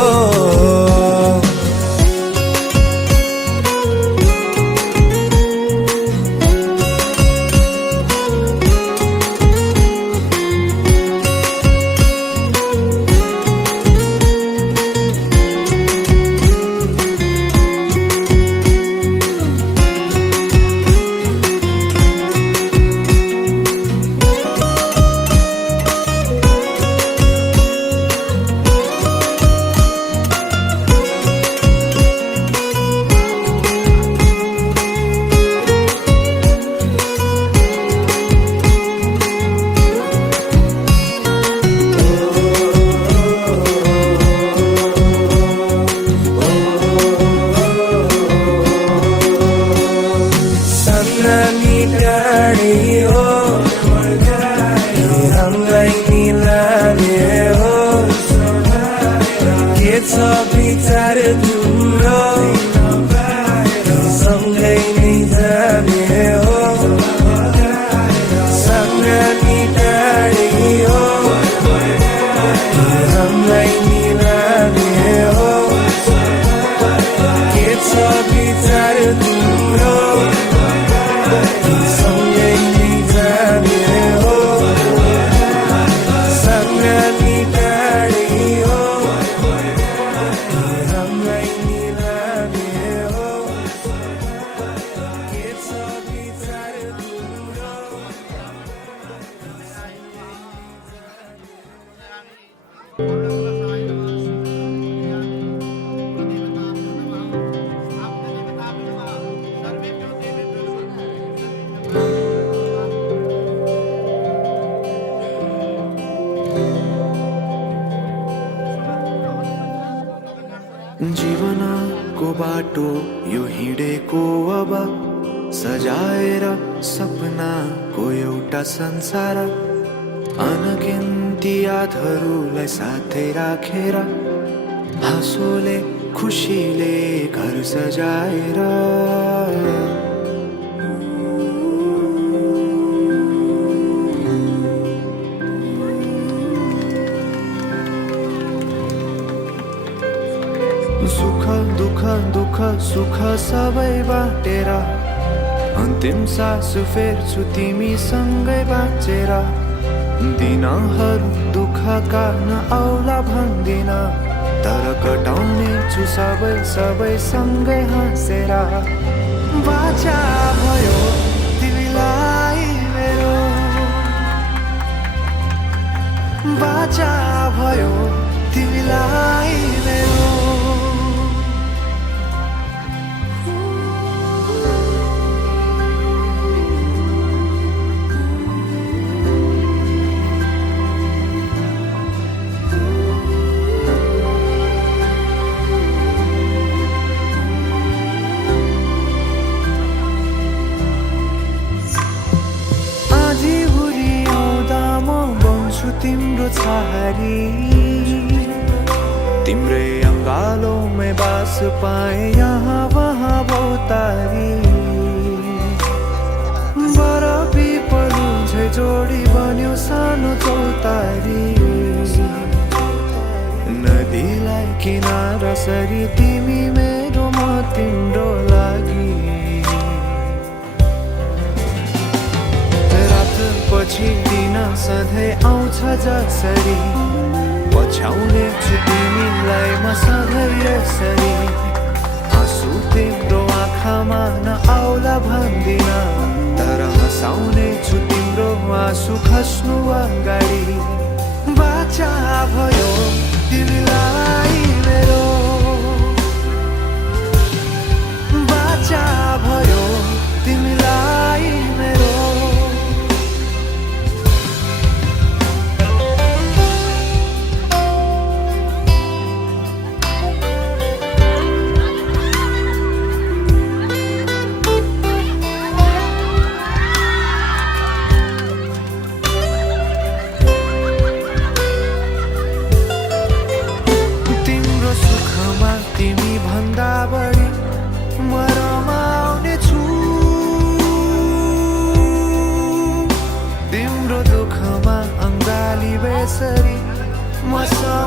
विचार तिम्रो सँगै नै जाने हो सँगै टाढी हो हामीलाई मिलाने हो के छ विचार तिम्रो सँगै नै जाने हो सँगै टाढी हो जीवनको बाटो यो हिँडेको अब सजाएर सपनाको एउटा संसार अनगिन्ती यादहरूलाई साथै राखेर हाँसोले खुसीले घर सजाएर सुख दुःख दुःख सुख सबै बाटेर अन्तिम सास फेर्छु तिमीसँगै बाँचेर दिनहरू दुःखका नआउला भन्दिन तर कटाउने छु सबै सबै सँगै हाँसेर बाचा भयो तिमीलाई मेरो बाचा भयो तिमीलाई मेरो तिम्रो छहारी तिम्रै अङ्गालोमै बास पाए यहाँ वहाँ बहुतारी बरफी पलुझै जोडी बन्यो सानो चौतारी नदीलाई किनारा सरी तिमी मेरो म तिम्रो लागि पछि दिन सधैँ आउँछ जसरी पछ्याउने छु तिमीलाई म सधैँ यसरी आँसु तिम्रो आँखामा नआउला भन्दिन तर हँसाउने छु तिम्रो आँसु खस्नु अगाडि बाचा भयो तिमीलाई मेरो बाचा भयो तिमीलाई मेरो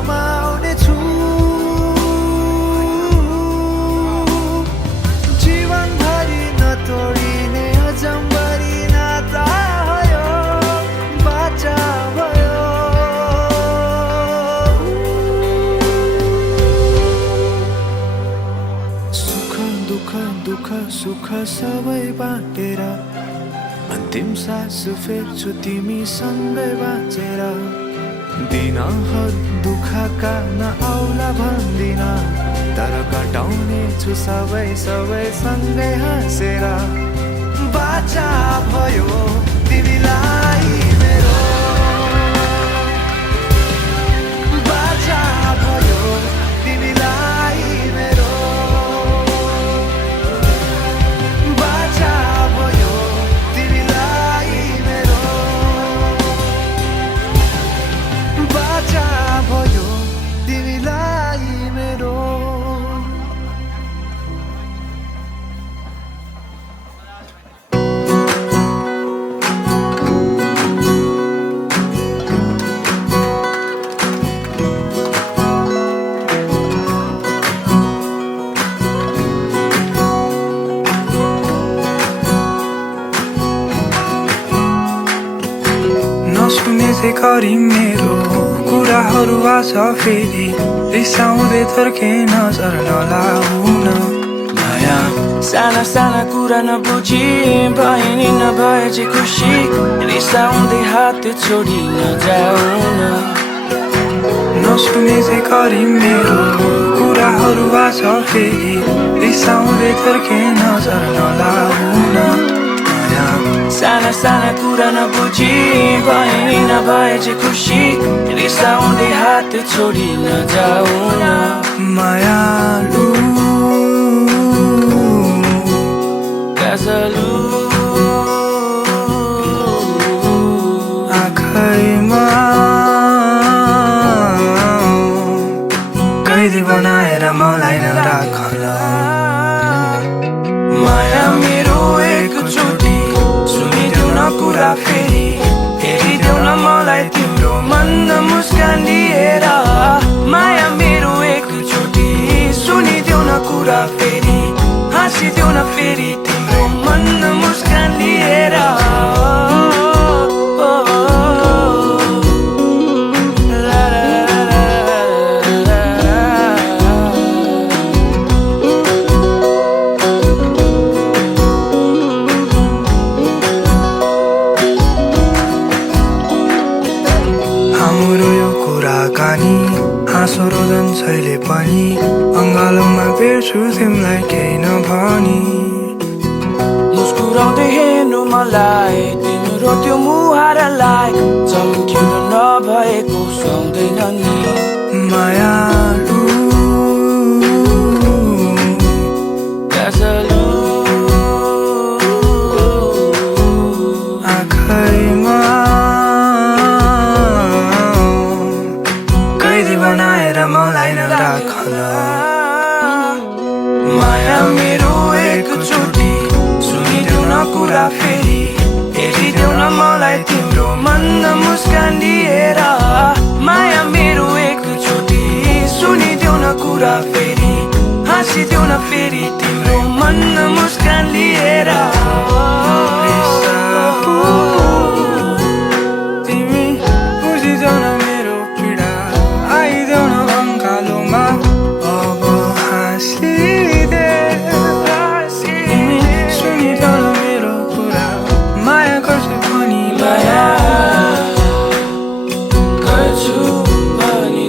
रमाउने छु जीवनभरि नतोडिने अजम्बरी नाता भयो बाचा भयो सुख दुःख दुःख सुख सबै बाँटेर अन्तिम सास फेर्छु तिमीसँगै बाँचेर दिनहरू दुःखका नआउला भन्दिन तर कटाउने छु सबै सबै सँगै हाँसेर बाचा भयो तिमीलाई मेरो बाचा भयो तिमीलाई मेरो बाचा भयो तिमीलाई मेरो बाचा भयो तिमीलाई मेरो नसुने चाहिँ गरी मेरो कुराहरू आज फेरि रिसाउँदै थर्के नजर नलाउन माया साना साना कुरा नबुझी भए नि नभए चाहिँ खुसी रिसाउँदै हात छोडी नजाउन नसुने चाहिँ गरी मेरो कुराहरू आज फेरि रिसाउँदै थर्के नजर नलाउन साना साना कुरा नबुझी भए नि नभए चाहिँ खुसी रिसाउँदै हात छोडी नजाउन मायालु गजलु आँखैमा कैदी बनाएर मलाई नराखल माया मेरो एकचोटि सुनिदेऊ न कुरा फेरि हेरिदेऊ न मलाई तिम्रो मन्द मुस्कान लिएर माया मेरो एकचोटि सुनिदेऊ न कुरा फेरि हाँसिदेऊ न फेरि तिम्रो मन्द मुस्कान लिएर हाँसो रोदन छैले पनि अङ्गालोमा बेर्छु तिमीलाई केही नभनी मुस्कुराउँदै हेर्नु मलाई तिम्रो त्यो मुहारलाई चम्किनु नभएको सुहाउँदैन नि मायालु गजलु आँखैमा कैदी बनाएर मलाई नराखल माया मेरो एकचोटि सुनिदेऊ न कुरा फेरि हेरिदेऊ न मलाई तिम्रो मन्द मुस्कान लिएर माया मेरो एकचोटि सुनिदेऊ न कुरा फेरि हाँसिदेऊ न फेरि तिम्रो मन्द मुस्कान लिएर तिमी बुझिदेऊ न मेरो पीडा आइदेऊ न अङ्गालोमा अब हाँसिदे तिमी सुनिदेऊ न मेरो कुरा माया गर्छु भनी माया गर्छु भनी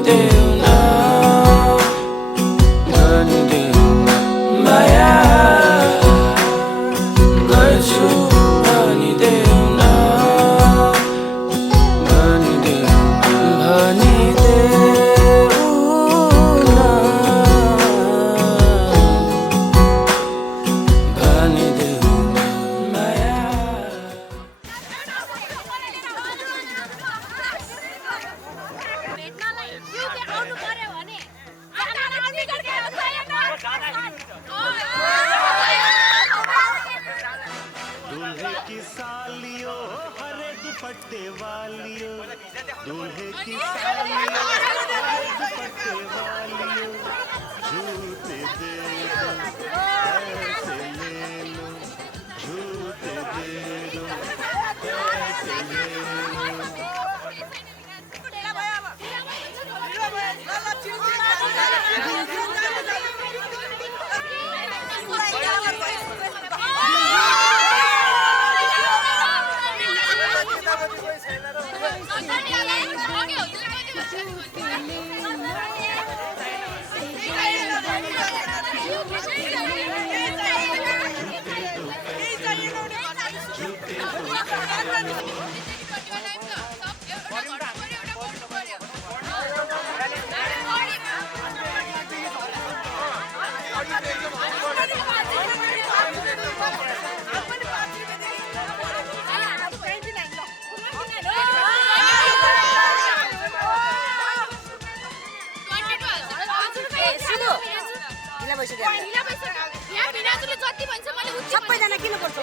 सबैजना किन पर्छ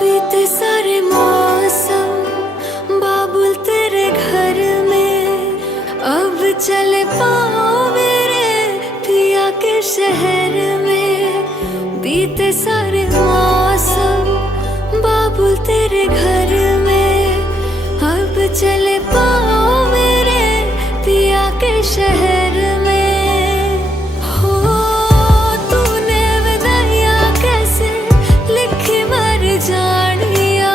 बीते सारे मौसम बाबुल तेरे घर में अब चले पाओ मेरे पिया के शहर में बीते सारे मौसम बाबुल तेरे घर में अब चले पाओ मेरे पिया के शहर में हो तूने विदाइया कैसे लिखी मर जानिया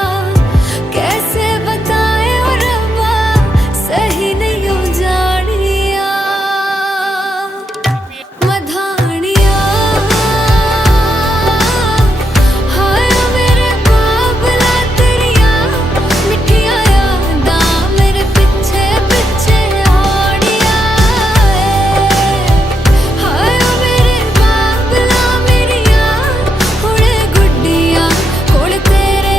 कैसे बताए और रब्बा सही नहीं हो जानिया मधानिया हाय मेरे बाबला तेरिया मिठिया यादा मेरे पीछे पीछे आड़िया हाय मेरे बाबला मेरिया हुड़े गुड्डिया कोल तेरे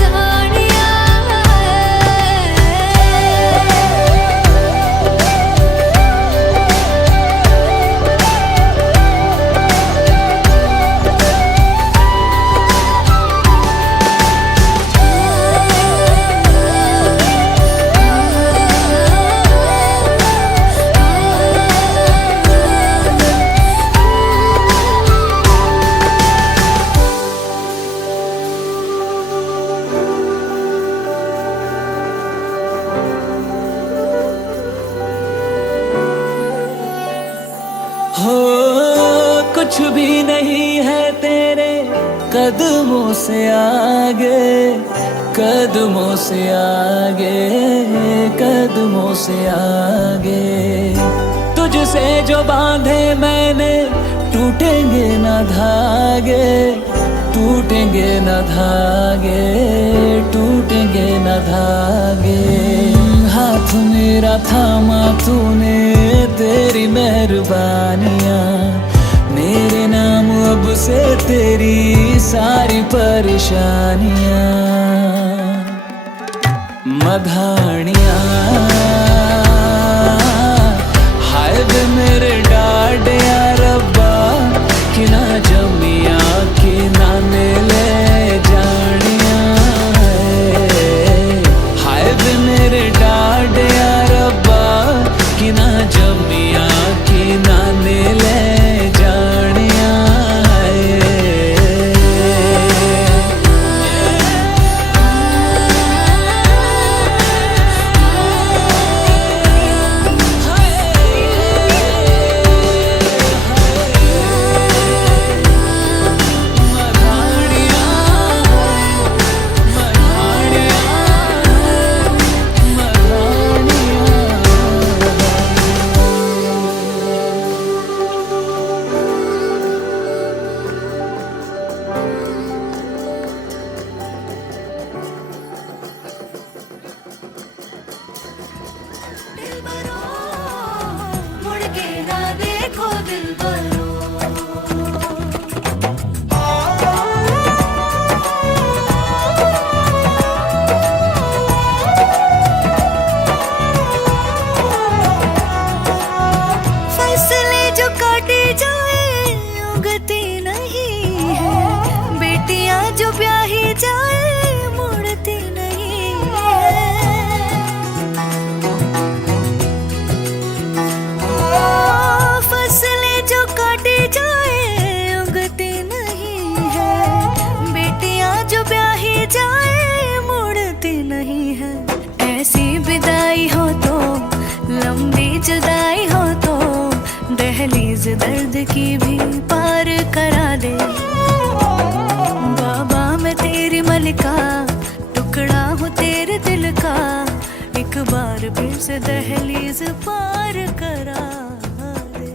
जानिया हो कुछ भी नहीं है तेरे कदमों से आगे कदमों से आगे कदमों से आगे तुझसे जो बांधे मैंने टूटेंगे न धागे टूटेंगे न धागे टूटेंगे न धागे हाथ मेरा थामा तूने तेरी मेहरबानियाँ मेरे नाम अब से तेरी सारी परेशानियाँ मधानियाँ हाय वे मेरे डाडिया रब्बा कि ना जमिया कि ना ले जानिया हाय वे मेरे डाडिया रब्बा कि ना जमिया कि ना ले जानिया जाए मुड़ती नहीं है। ऐसी विदाई हो तो लंबी जुदाई हो तो दहलीज दर्द की भी पार करा दे। बाबा मैं तेरी मलिका, टुकड़ा हूँ तेरे दिल का, एक बार फिर से दहलीज पार करा दे।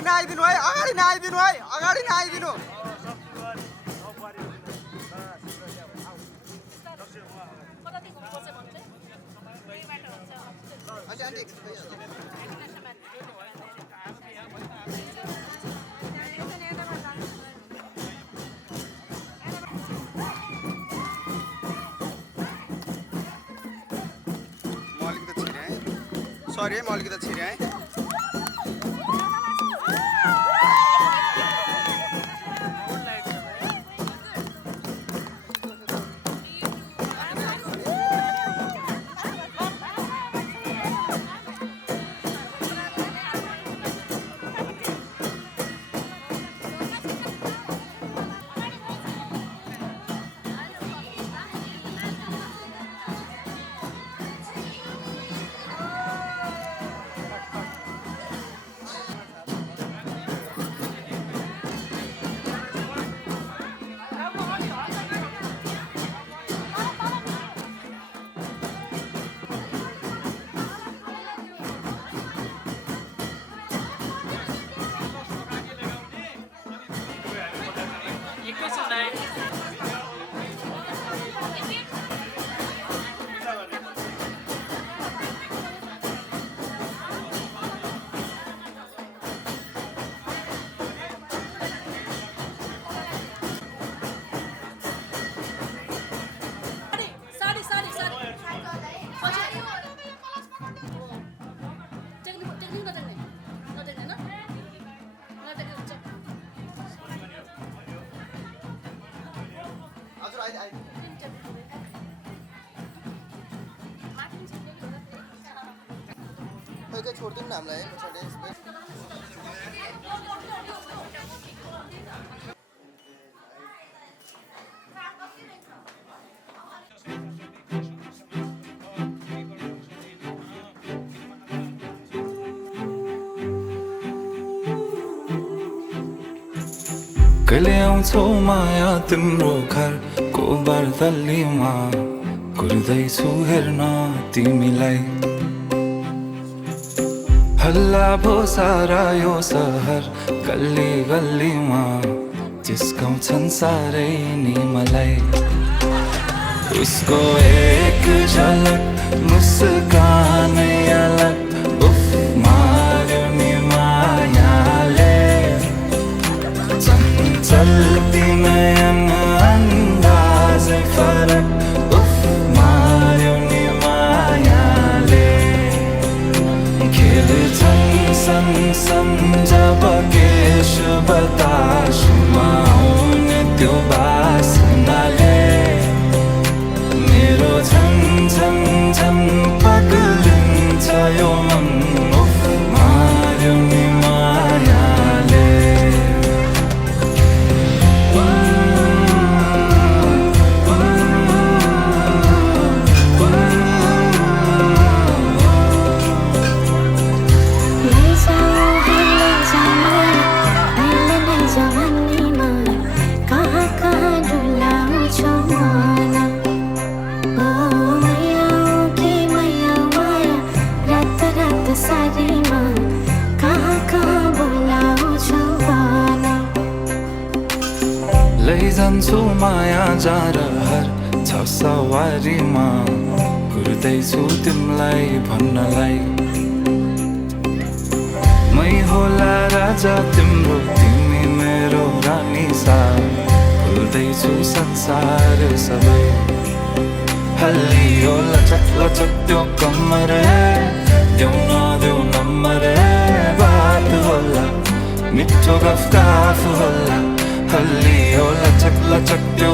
अगाडि नआइदिनु है अगाडि नआइदिनु है अगाडि नआइदिनु सरी है म अलिकति छिरे है छोडिदिनु न हामीलाई कहिले आउँछौ माया तिम्रो घरको बर्दलीमा कुर्दैछु हेर्न तिमीलाई हल्ला भो सारा यो सहर गल्ली गल्लीमा जिस्काउँछन् सारै नि मलाई उसको एक झलक मुस्कानै अलग उफ मार्यो नि मायाले चल्ती नयन अन्दाजै फरक उफ मार्यो नि मायाले खेल्छन् सन जब केश बतासुमा आउने त्यो बासनाले मेरो झन पग्लिन्छ यो मन उफ मार्यो नि मायाले लैजान्छु माया जारहर छ सवारीमा कुर्दैछु तिमीलाई भन्नलाई मै होला राजा तिम्रो तिमी मेरो रानी सा भुल्दैछु संसार सबै हल्लियो लचक लचक त्यो कम्मर देऊ नदेऊ नम्बर बात होला मिठो गफ होला हल्लियो लचक लचक त्यो